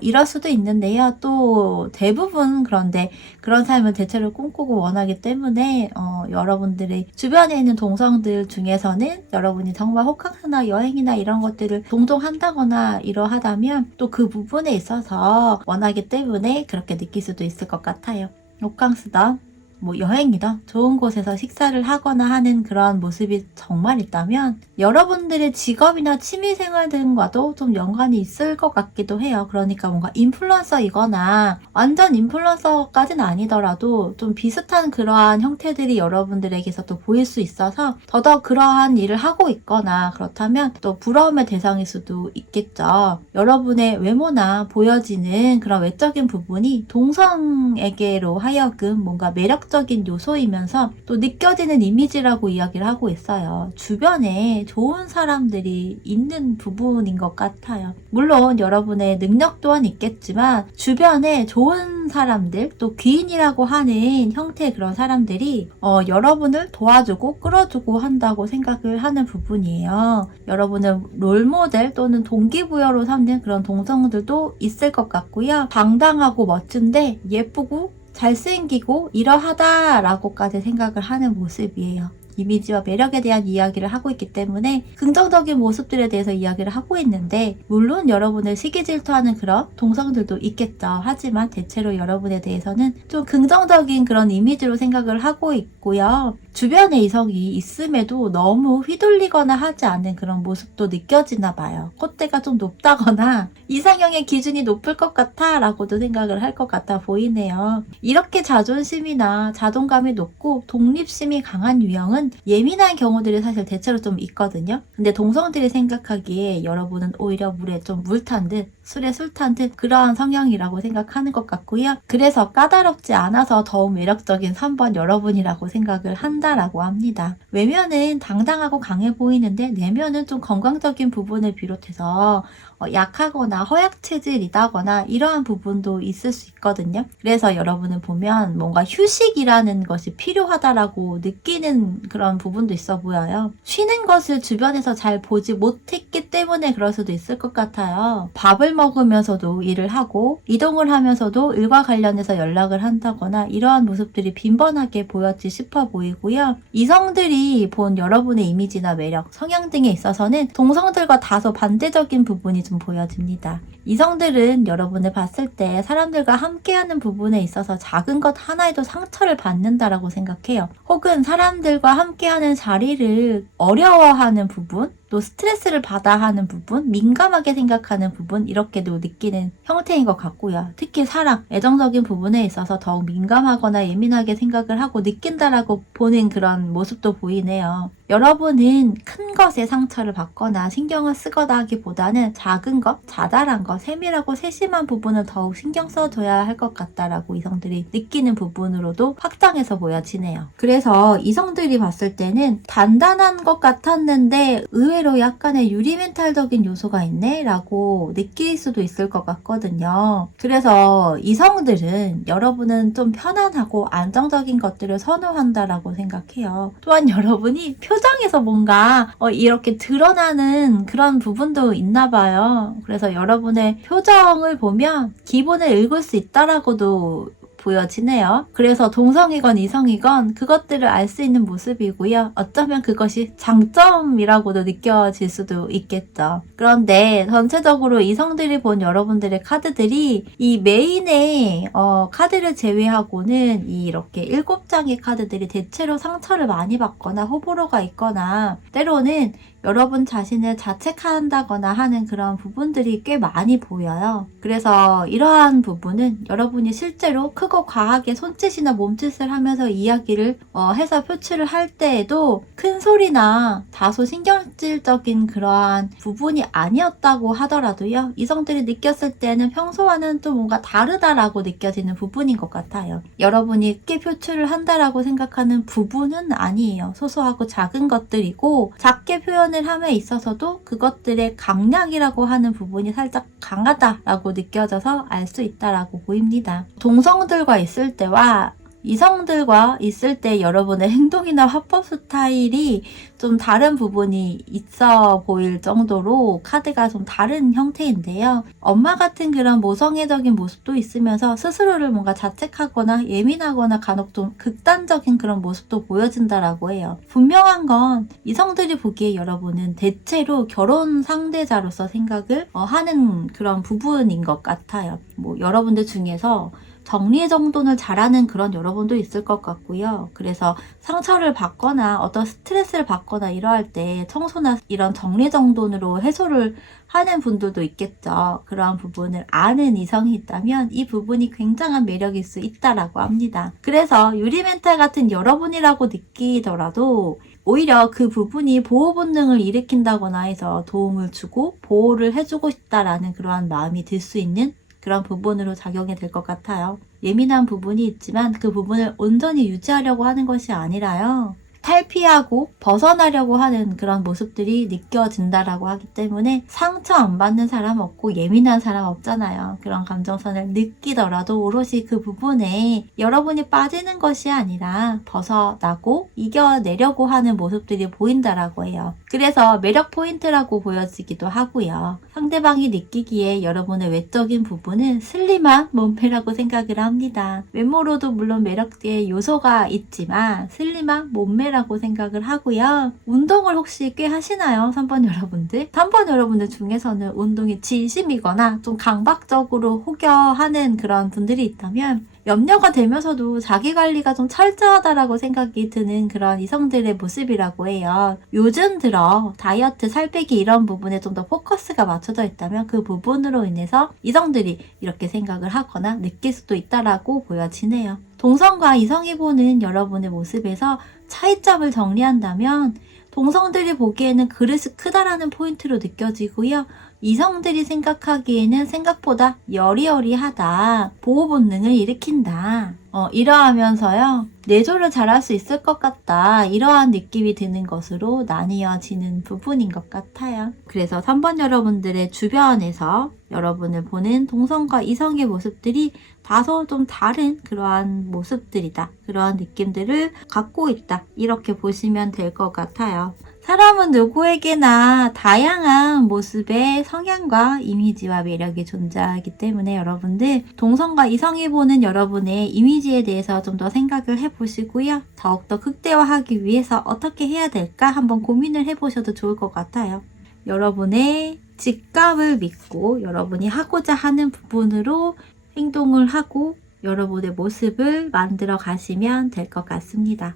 이럴 수도 있는데요. 또 대부분 그런데 그런 삶을 대체로 꿈꾸고 원하기 때문에 여러분들이 주변에 있는 동성들 중에서는 여러분이 정말 호캉스나 여행이나 이런 것들을 종종 한다거나 이러하다면 또 그 부분에 있어서 원하기 때문에 그렇게 느낄 수도 있을 것 같아요. 호캉스다. 뭐 여행이다 좋은 곳에서 식사를 하거나 하는 그런 모습이 정말 있다면 여러분들의 직업이나 취미생활 등과도 좀 연관이 있을 것 같기도 해요. 그러니까 뭔가 인플루언서이거나 완전 인플루언서까지는 아니더라도 좀 비슷한 그러한 형태들이 여러분들에게서 또 보일 수 있어서 더더욱 그러한 일을 하고 있거나 그렇다면 또 부러움의 대상일 수도 있겠죠. 여러분의 외모나 보여지는 그런 외적인 부분이 동성에게로 하여금 뭔가 매력적인 요소이면서 또 느껴지는 이미지라고 이야기를 하고 있어요. 주변에 좋은 사람들이 있는 부분인 것 같아요. 물론 여러분의 능력 또한 있겠지만 주변에 좋은 사람들 또 귀인이라고 하는 형태의 그런 사람들이 여러분을 도와주고 끌어주고 한다고 생각을 하는 부분이에요. 여러분을 롤모델 또는 동기부여로 삼는 그런 동성들도 있을 것 같고요. 당당하고 멋진데 예쁘고 잘생기고 이러하다라고까지 생각을 하는 모습이에요. 이미지와 매력에 대한 이야기를 하고 있기 때문에 긍정적인 모습들에 대해서 이야기를 하고 있는데 물론 여러분을 시기 질투하는 그런 동성들도 있겠죠. 하지만 대체로 여러분에 대해서는 좀 긍정적인 그런 이미지로 생각을 하고 있고요. 주변에 이성이 있음에도 너무 휘둘리거나 하지 않는 그런 모습도 느껴지나 봐요. 콧대가 좀 높다거나 이상형의 기준이 높을 것 같아 라고도 생각을 할 것 같아 보이네요. 이렇게 자존심이나 자존감이 높고 독립심이 강한 유형은 예민한 경우들이 사실 대체로 좀 있거든요. 근데 동성들이 생각하기에 여러분은 오히려 물에 좀 물 탄 듯 술에 술 탄 듯 그러한 성향이라고 생각하는 것 같고요. 그래서 까다롭지 않아서 더욱 매력적인 3번 여러분이라고 생각을 한다라고 합니다. 외면은 당당하고 강해 보이는데 내면은 좀 건강적인 부분을 비롯해서 약하거나 허약 체질이다거나 이러한 부분도 있을 수 있거든요. 그래서 여러분은 보면 뭔가 휴식이라는 것이 필요하다라고 느끼는 그런 부분도 있어 보여요. 쉬는 것을 주변에서 잘 보지 못했기 때문에 그럴 수도 있을 것 같아요. 밥을 먹으면서도 일을 하고 이동을 하면서도 일과 관련해서 연락을 한다거나 이러한 모습들이 빈번하게 보였지 싶어 보이고요. 이성들이 본 여러분의 이미지나 매력, 성향 등에 있어서는 동성들과 다소 반대적인 부분이 좀 보여집니다. 이성들은 여러분을 봤을 때 사람들과 함께하는 부분에 있어서 작은 것 하나에도 상처를 받는다라고 생각해요. 혹은 사람들과 함께하는 자리를 어려워하는 부분, 또 스트레스를 받아 하는 부분, 민감하게 생각하는 부분 이렇게도 느끼는 형태인 것 같고요. 특히 사랑, 애정적인 부분에 있어서 더욱 민감하거나 예민하게 생각을 하고 느낀다라고 보는 그런 모습도 보이네요. 여러분은 큰 것에 상처를 받거나 신경을 쓰거나 하기보다는 작은 것, 자잘한 것, 세밀하고 세심한 부분을 더욱 신경 써줘야 할 것 같다라고 이성들이 느끼는 부분으로도 확장해서 보여지네요. 그래서 이성들이 봤을 때는 단단한 것 같았는데 의외로 약간의 유리멘탈적인 요소가 있네 라고 느낄 수도 있을 것 같거든요. 그래서 이성들은 여러분은 좀 편안하고 안정적인 것들을 선호한다라고 생각해요. 또한 여러분이 표정에서 뭔가 이렇게 드러나는 그런 부분도 있나 봐요. 그래서 여러분의 표정을 보면 기분을 읽을 수 있다라고도 보여지네요. 그래서 동성이건 이성이건 그것들을 알 수 있는 모습이고요. 어쩌면 그것이 장점이라고도 느껴질 수도 있겠죠. 그런데 전체적으로 이성들이 본 여러분들의 카드들이 이 메인의 카드를 제외하고는 이렇게 7장의 카드들이 대체로 상처를 많이 받거나 호불호가 있거나 때로는 여러분 자신을 자책한다거나 하는 그런 부분들이 꽤 많이 보여요. 그래서 이러한 부분은 여러분이 실제로 크고 과하게 손짓이나 몸짓을 하면서 이야기를 해서 표출을 할 때에도 큰 소리나 다소 신경질적인 그러한 부분이 아니었다고 하더라도요. 이성들이 느꼈을 때는 평소와는 또 뭔가 다르다라고 느껴지는 부분인 것 같아요. 여러분이 크게 표출을 한다라고 생각하는 부분은 아니에요. 소소하고 작은 것들이고 작게 표현을 함에 있어서도 그것들의 강약이라고 하는 부분이 살짝 강하다라고 느껴져서 알 수 있다라고 보입니다. 동성들과 있을 때와 이성들과 있을 때 여러분의 행동이나 화법 스타일이 좀 다른 부분이 있어 보일 정도로 카드가 좀 다른 형태인데요. 엄마 같은 그런 모성애적인 모습도 있으면서 스스로를 뭔가 자책하거나 예민하거나 간혹 좀 극단적인 그런 모습도 보여진다라고 해요. 분명한 건 이성들이 보기에 여러분은 대체로 결혼 상대자로서 생각을 하는 그런 부분인 것 같아요. 뭐 여러분들 중에서 정리정돈을 잘하는 그런 여러분도 있을 것 같고요. 그래서 상처를 받거나 어떤 스트레스를 받거나 이러할 때 청소나 이런 정리정돈으로 해소를 하는 분들도 있겠죠. 그러한 부분을 아는 이성이 있다면 이 부분이 굉장한 매력일 수 있다라고 합니다. 그래서 유리멘탈 같은 여러분이라고 느끼더라도 오히려 그 부분이 보호 본능을 일으킨다거나 해서 도움을 주고 보호를 해주고 싶다라는 그러한 마음이 들 수 있는 그런 부분으로 작용이 될 것 같아요. 예민한 부분이 있지만 그 부분을 온전히 유지하려고 하는 것이 아니라요. 탈피하고 벗어나려고 하는 그런 모습들이 느껴진다라고 하기 때문에 상처 안 받는 사람 없고 예민한 사람 없잖아요. 그런 감정선을 느끼더라도 오롯이 그 부분에 여러분이 빠지는 것이 아니라 벗어나고 이겨내려고 하는 모습들이 보인다라고 해요. 그래서 매력 포인트라고 보여지기도 하고요. 상대방이 느끼기에 여러분의 외적인 부분은 슬림한 몸매라고 생각을 합니다. 외모로도 물론 매력의 요소가 있지만 슬림한 몸매라고 생각을 하고요. 운동을 혹시 꽤 하시나요? 3번 여러분들? 3번 여러분들 중에서는 운동에 진심이거나 좀 강박적으로 혹여하는 그런 분들이 있다면 염려가 되면서도 자기관리가 좀 철저하다라고 생각이 드는 그런 이성들의 모습이라고 해요. 요즘 들어 다이어트, 살 빼기 이런 부분에 좀 더 포커스가 맞춰져 있다면 그 부분으로 인해서 이성들이 이렇게 생각을 하거나 느낄 수도 있다라고 보여지네요. 동성과 이성이 보는 여러분의 모습에서 차이점을 정리한다면 동성들이 보기에는 그릇이 크다라는 포인트로 느껴지고요. 이성들이 생각하기에는 생각보다 여리여리하다. 보호 본능을 일으킨다. 이러하면서요. 내조를 잘할 수 있을 것 같다. 이러한 느낌이 드는 것으로 나뉘어지는 부분인 것 같아요. 그래서 3번 여러분들의 주변에서 여러분을 보는 동성과 이성의 모습들이 다소 좀 다른 그러한 모습들이다. 그러한 느낌들을 갖고 있다. 이렇게 보시면 될 것 같아요. 사람은 누구에게나 다양한 모습의 성향과 이미지와 매력이 존재하기 때문에 여러분들 동성과 이성이 보는 여러분의 이미지에 대해서 좀 더 생각을 해보시고요. 더욱더 극대화하기 위해서 어떻게 해야 될까 한번 고민을 해보셔도 좋을 것 같아요. 여러분의 직감을 믿고 여러분이 하고자 하는 부분으로 행동을 하고 여러분의 모습을 만들어 가시면 될 것 같습니다.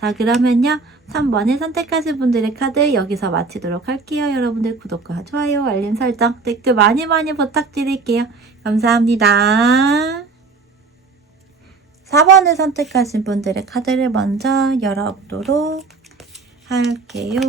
자, 그러면요 3번에 선택하신 분들의 카드 여기서 마치도록 할게요. 여러분들 구독과 좋아요, 알림 설정, 댓글 많이 부탁드릴게요. 감사합니다. 4번을 선택하신 분들의 카드를 먼저 열어보도록 할게요.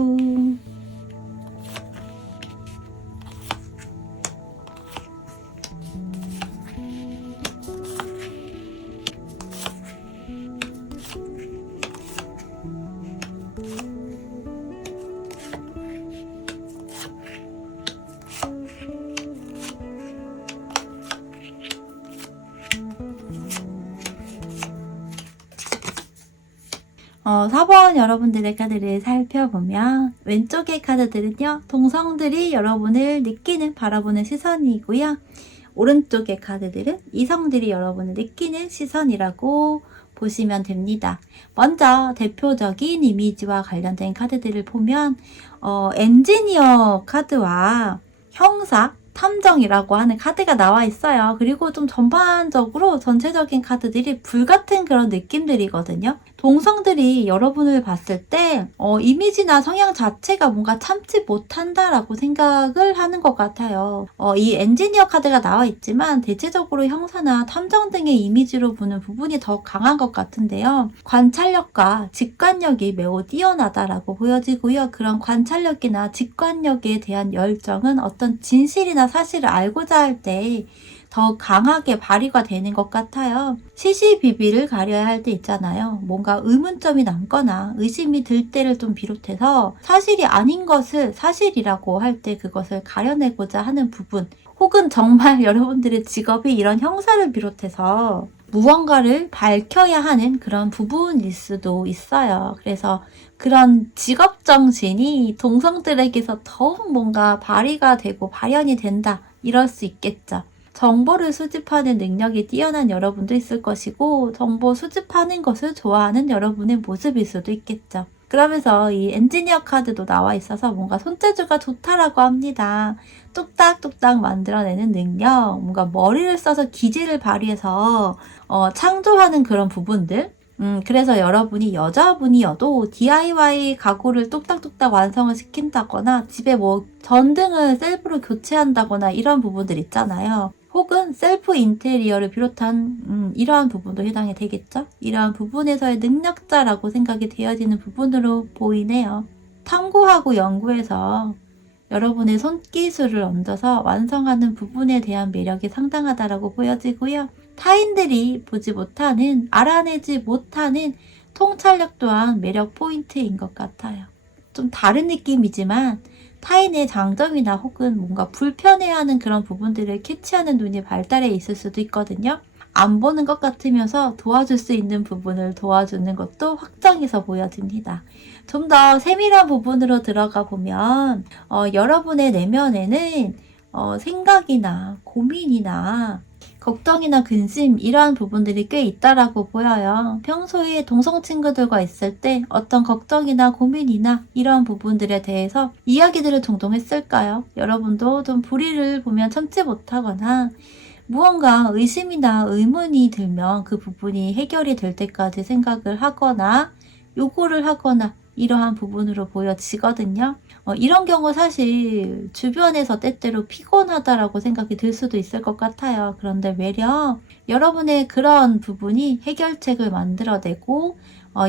어, 4번 여러분들의 카드를 살펴보면 왼쪽의 카드들은요. 동성들이 여러분을 느끼는 바라보는 시선이고요. 오른쪽의 카드들은 이성들이 여러분을 느끼는 시선이라고 보시면 됩니다. 먼저 대표적인 이미지와 관련된 카드들을 보면 엔지니어 카드와 형사, 탐정이라고 하는 카드가 나와 있어요. 그리고 좀 전반적으로 전체적인 카드들이 불같은 그런 느낌들이거든요. 동성들이 여러분을 봤을 때 이미지나 성향 자체가 뭔가 참지 못한다라고 생각을 하는 것 같아요. 이 엔지니어 카드가 나와 있지만 대체적으로 형사나 탐정 등의 이미지로 보는 부분이 더 강한 것 같은데요. 관찰력과 직관력이 매우 뛰어나다라고 보여지고요. 그런 관찰력이나 직관력에 대한 열정은 어떤 진실이나 사실을 알고자 할 때 더 강하게 발휘가 되는 것 같아요. 시시비비를 가려야 할 때 있잖아요. 뭔가 의문점이 남거나 의심이 들 때를 좀 비롯해서 사실이 아닌 것을 사실이라고 할 때 그것을 가려내고자 하는 부분, 혹은 정말 여러분들의 직업이 이런 형사를 비롯해서 무언가를 밝혀야 하는 그런 부분일 수도 있어요. 그래서 그런 직업 정신이 동성들에게서 더욱 뭔가 발휘가 되고 발현이 된다, 이럴 수 있겠죠. 정보를 수집하는 능력이 뛰어난 여러분도 있을 것이고, 정보 수집하는 것을 좋아하는 여러분의 모습일 수도 있겠죠. 그러면서 이 엔지니어 카드도 나와 있어서 뭔가 손재주가 좋다라고 합니다. 뚝딱뚝딱 만들어내는 능력, 뭔가 머리를 써서 기질을 발휘해서 창조하는 그런 부분들. 그래서 여러분이 여자분이어도 DIY 가구를 뚝딱뚝딱 완성을 시킨다거나 집에 뭐 전등을 셀프로 교체한다거나 이런 부분들 있잖아요. 혹은 셀프 인테리어를 비롯한 이러한 부분도 해당이 되겠죠. 이러한 부분에서의 능력자라고 생각이 되어지는 부분으로 보이네요. 탐구하고 연구해서 여러분의 손기술을 얹어서 완성하는 부분에 대한 매력이 상당하다라고 보여지고요. 타인들이 보지 못하는, 알아내지 못하는 통찰력 또한 매력 포인트인 것 같아요. 좀 다른 느낌이지만 타인의 장점이나 혹은 뭔가 불편해하는 그런 부분들을 캐치하는 눈이 발달해 있을 수도 있거든요. 안 보는 것 같으면서 도와줄 수 있는 부분을 도와주는 것도 확장해서 보여집니다. 좀 더 세밀한 부분으로 들어가 보면 여러분의 내면에는 생각이나 고민이나 걱정이나 근심, 이러한 부분들이 꽤 있다라고 보여요. 평소에 동성 친구들과 있을 때 어떤 걱정이나 고민이나 이러한 부분들에 대해서 이야기들을 종종 했을까요? 여러분도 좀 불의를 보면 참지 못하거나 무언가 의심이나 의문이 들면 그 부분이 해결이 될 때까지 생각을 하거나 요구를 하거나 이러한 부분으로 보여지거든요. 이런 경우 사실 주변에서 때때로 피곤하다라고 생각이 들 수도 있을 것 같아요. 그런데 외려 여러분의 그런 부분이 해결책을 만들어내고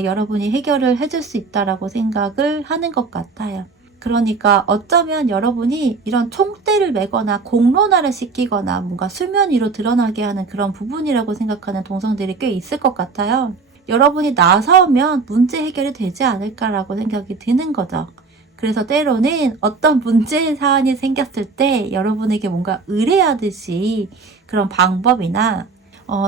여러분이 해결을 해줄 수 있다라고 생각을 하는 것 같아요. 그러니까 어쩌면 여러분이 이런 총대를 메거나 공론화를 시키거나 뭔가 수면 위로 드러나게 하는 그런 부분이라고 생각하는 동성들이 꽤 있을 것 같아요. 여러분이 나서면 문제 해결이 되지 않을까라고 생각이 드는 거죠. 그래서 때로는 어떤 문제 사안이 생겼을 때 여러분에게 뭔가 의뢰하듯이 그런 방법이나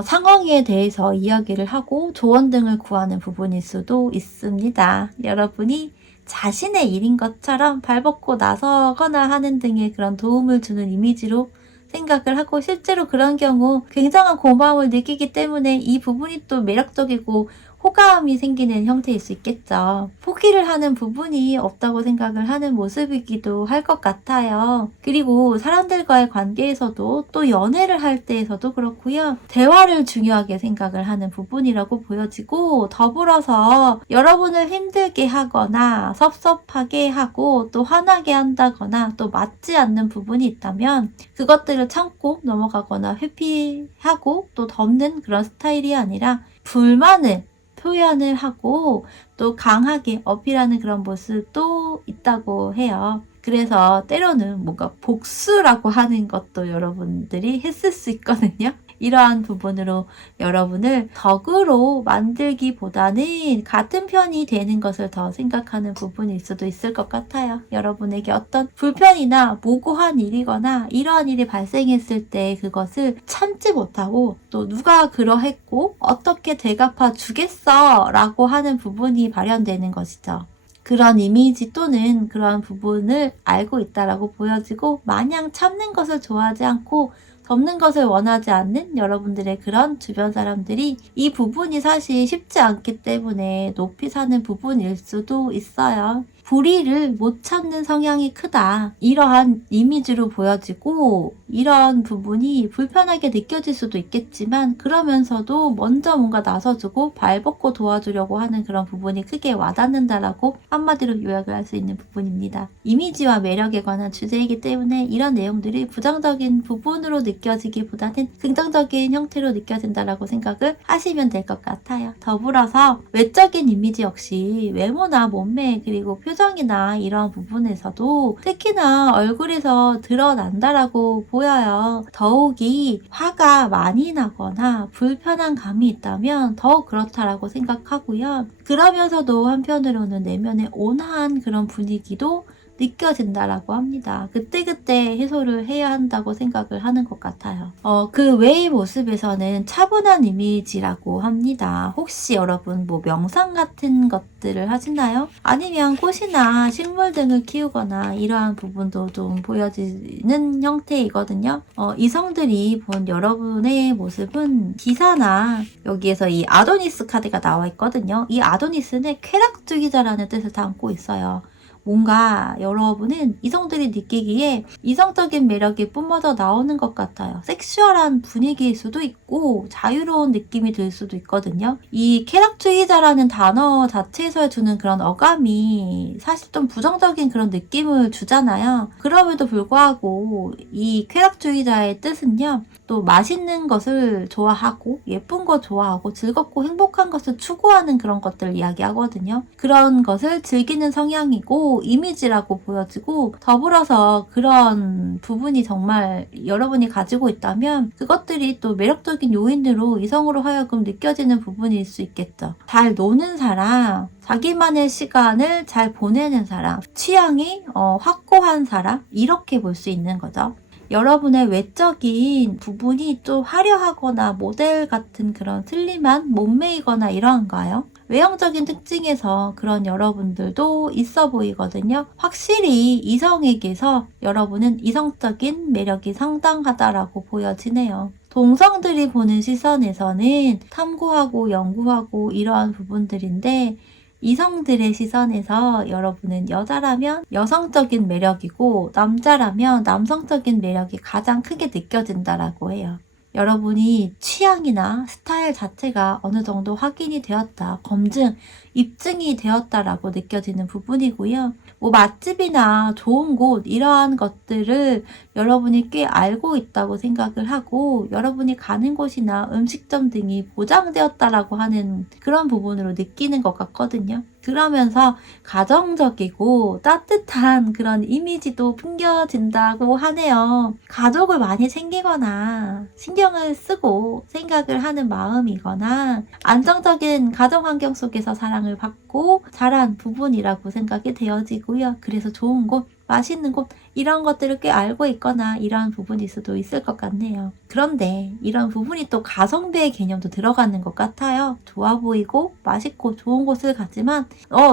상황에 대해서 이야기를 하고 조언 등을 구하는 부분일 수도 있습니다. 여러분이 자신의 일인 것처럼 발벗고 나서거나 하는 등의 그런 도움을 주는 이미지로 생각을 하고, 실제로 그런 경우 굉장한 고마움을 느끼기 때문에 이 부분이 또 매력적이고 호감이 생기는 형태일 수 있겠죠. 포기를 하는 부분이 없다고 생각을 하는 모습이기도 할 것 같아요. 그리고 사람들과의 관계에서도, 또 연애를 할 때에서도 그렇고요. 대화를 중요하게 생각을 하는 부분이라고 보여지고, 더불어서 여러분을 힘들게 하거나 섭섭하게 하고 또 화나게 한다거나 또 맞지 않는 부분이 있다면 그것들을 참고 넘어가거나 회피하고 또 덮는 그런 스타일이 아니라 불만을 표현을 하고 또 강하게 어필하는 그런 모습도 있다고 해요. 그래서 때로는 뭔가 복수라고 하는 것도 여러분들이 했을 수 있거든요. 이러한 부분으로 여러분을 덕으로 만들기보다는 같은 편이 되는 것을 더 생각하는 부분일 수도 있을 것 같아요. 여러분에게 어떤 불편이나 모고한 일이거나 이러한 일이 발생했을 때 그것을 참지 못하고 또 누가 그러했고 어떻게 대갚아 주겠어 라고 하는 부분이 발현되는 것이죠. 그런 이미지 또는 그러한 부분을 알고 있다라고 보여지고, 마냥 참는 것을 좋아하지 않고 덮는 것을 원하지 않는 여러분들의 그런 주변 사람들이 이 부분이 사실 쉽지 않기 때문에 높이 사는 부분일 수도 있어요. 불의를 못 참는 성향이 크다, 이러한 이미지로 보여지고, 이런 부분이 불편하게 느껴질 수도 있겠지만 그러면서도 먼저 뭔가 나서주고 발벗고 도와주려고 하는 그런 부분이 크게 와닿는다라고 한마디로 요약을 할 수 있는 부분입니다. 이미지와 매력에 관한 주제이기 때문에 이런 내용들이 부정적인 부분으로 느껴지기보다는 긍정적인 형태로 느껴진다라고 생각을 하시면 될 것 같아요. 더불어서 외적인 이미지 역시 외모나 몸매 그리고 표정 표정이나 이런 부분에서도 특히나 얼굴에서 드러난다라고 보여요. 더욱이 화가 많이 나거나 불편한 감이 있다면 더욱 그렇다라고 생각하고요. 그러면서도 한편으로는 내면의 온화한 그런 분위기도 느껴진다라고 합니다. 그때그때 해소를 해야 한다고 생각을 하는 것 같아요. 그 외의 모습에서는 차분한 이미지라고 합니다. 혹시 여러분 뭐 명상 같은 것들을 하시나요? 아니면 꽃이나 식물 등을 키우거나 이러한 부분도 좀 보여지는 형태이거든요. 이성들이 본 여러분의 모습은 기사나 여기에서 이 아도니스 카드가 나와 있거든요. 이 아도니스는 쾌락주의자라는 뜻을 담고 있어요. 뭔가 여러분은 이성들이 느끼기에 이성적인 매력이 뿜어져 나오는 것 같아요. 섹슈얼한 분위기일 수도 있고 자유로운 느낌이 들 수도 있거든요. 이 쾌락주의자라는 단어 자체에서 주는 그런 어감이 사실 좀 부정적인 그런 느낌을 주잖아요. 그럼에도 불구하고 이 쾌락주의자의 뜻은요. 또 맛있는 것을 좋아하고 예쁜 거 좋아하고 즐겁고 행복한 것을 추구하는 그런 것들을 이야기하거든요. 그런 것을 즐기는 성향이고 이미지라고 보여지고 더불어서 그런 부분이 정말 여러분이 가지고 있다면 그것들이 또 매력적인 요인으로 이성으로 하여금 느껴지는 부분일 수 있겠죠. 잘 노는 사람, 자기만의 시간을 잘 보내는 사람, 취향이 확고한 사람 이렇게 볼 수 있는 거죠. 여러분의 외적인 부분이 좀 화려하거나 모델 같은 그런 슬림한 몸매이거나 이러한가요? 외형적인 특징에서 그런 여러분들도 있어 보이거든요. 확실히 이성에게서 여러분은 이성적인 매력이 상당하다라고 보여지네요. 동성들이 보는 시선에서는 탐구하고 연구하고 이러한 부분들인데 이성들의 시선에서 여러분은 여자라면 여성적인 매력이고 남자라면 남성적인 매력이 가장 크게 느껴진다라고 해요. 여러분이 취향이나 스타일 자체가 어느 정도 확인이 되었다, 검증, 입증이 되었다라고 느껴지는 부분이고요. 뭐 맛집이나 좋은 곳 이러한 것들을 여러분이 꽤 알고 있다고 생각을 하고 여러분이 가는 곳이나 음식점 등이 보장되었다라고 하는 그런 부분으로 느끼는 것 같거든요. 그러면서 가정적이고 따뜻한 그런 이미지도 풍겨진다고 하네요. 가족을 많이 챙기거나 신경을 쓰고 생각을 하는 마음이거나 안정적인 가정 환경 속에서 사랑을 받고 자란 부분이라고 생각이 되어지고요. 그래서 좋은 곳, 맛있는 곳 이런 것들을 꽤 알고 있거나 이런 부분일 수도 있을 것 같네요. 그런데 이런 부분이 또 가성비의 개념도 들어가는 것 같아요. 좋아 보이고 맛있고 좋은 곳을 갔지만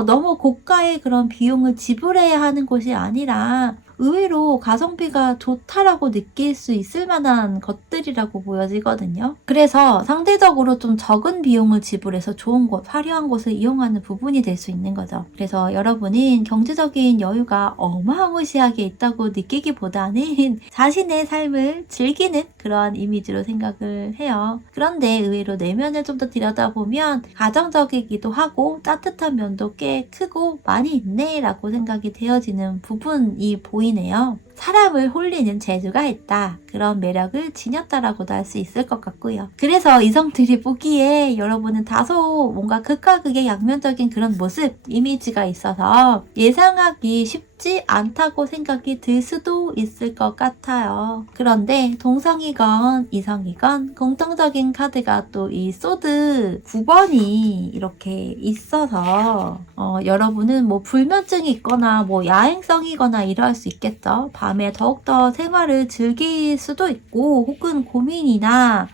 너무 고가의 그런 비용을 지불해야 하는 곳이 아니라 의외로 가성비가 좋다라고 느낄 수 있을 만한 것들이라고 보여지거든요. 그래서 상대적으로 좀 적은 비용을 지불해서 좋은 곳, 화려한 곳을 이용하는 부분이 될 수 있는 거죠. 그래서 여러분은 경제적인 여유가 어마무시하게 있다고 느끼기보다는 자신의 삶을 즐기는 그러한 이미지로 생각을 해요. 그런데 의외로 내면을 좀 더 들여다보면 가정적이기도 하고 따뜻한 면도 꽤 크고 많이 있네 라고 생각이 되어지는 부분이 보이네요. 사람을 홀리는 재주가 있다. 그런 매력을 지녔다라고도 할 수 있을 것 같고요. 그래서 이성들이 보기에 여러분은 다소 뭔가 극과 극의 양면적인 그런 모습, 이미지가 있어서 예상하기 쉽지 않다고 생각이 들 수도 있을 것 같아요. 그런데 동성이건 이성이건 공통적인 카드가 또 이 소드 9번이 이렇게 있어서 여러분은 뭐 불면증이 있거나 뭐 야행성이거나 이럴 수 있겠죠. 밤에 더욱더 생활을 즐길 수도 있고 혹은 고민이나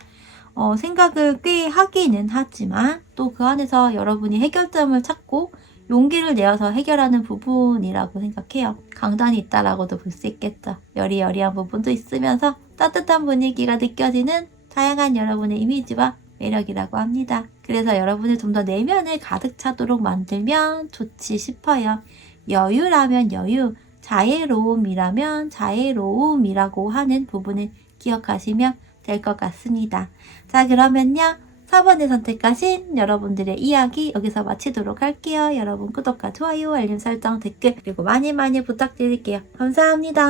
생각을 꽤 하기는 하지만 또 그 안에서 여러분이 해결점을 찾고 용기를 내어서 해결하는 부분이라고 생각해요. 강단이 있다라고도 볼 수 있겠죠. 여리여리한 부분도 있으면서 따뜻한 분위기가 느껴지는 다양한 여러분의 이미지와 매력이라고 합니다. 그래서 여러분이 좀 더 내면을 가득 차도록 만들면 좋지 싶어요. 여유라면 여유, 자애로움이라면 자애로움이라고 하는 부분을 기억하시면 될 것 같습니다. 자, 그러면요. 4번을 선택하신 여러분들의 이야기 여기서 마치도록 할게요. 여러분 구독과 좋아요, 알림 설정, 댓글 그리고 많이 부탁드릴게요. 감사합니다.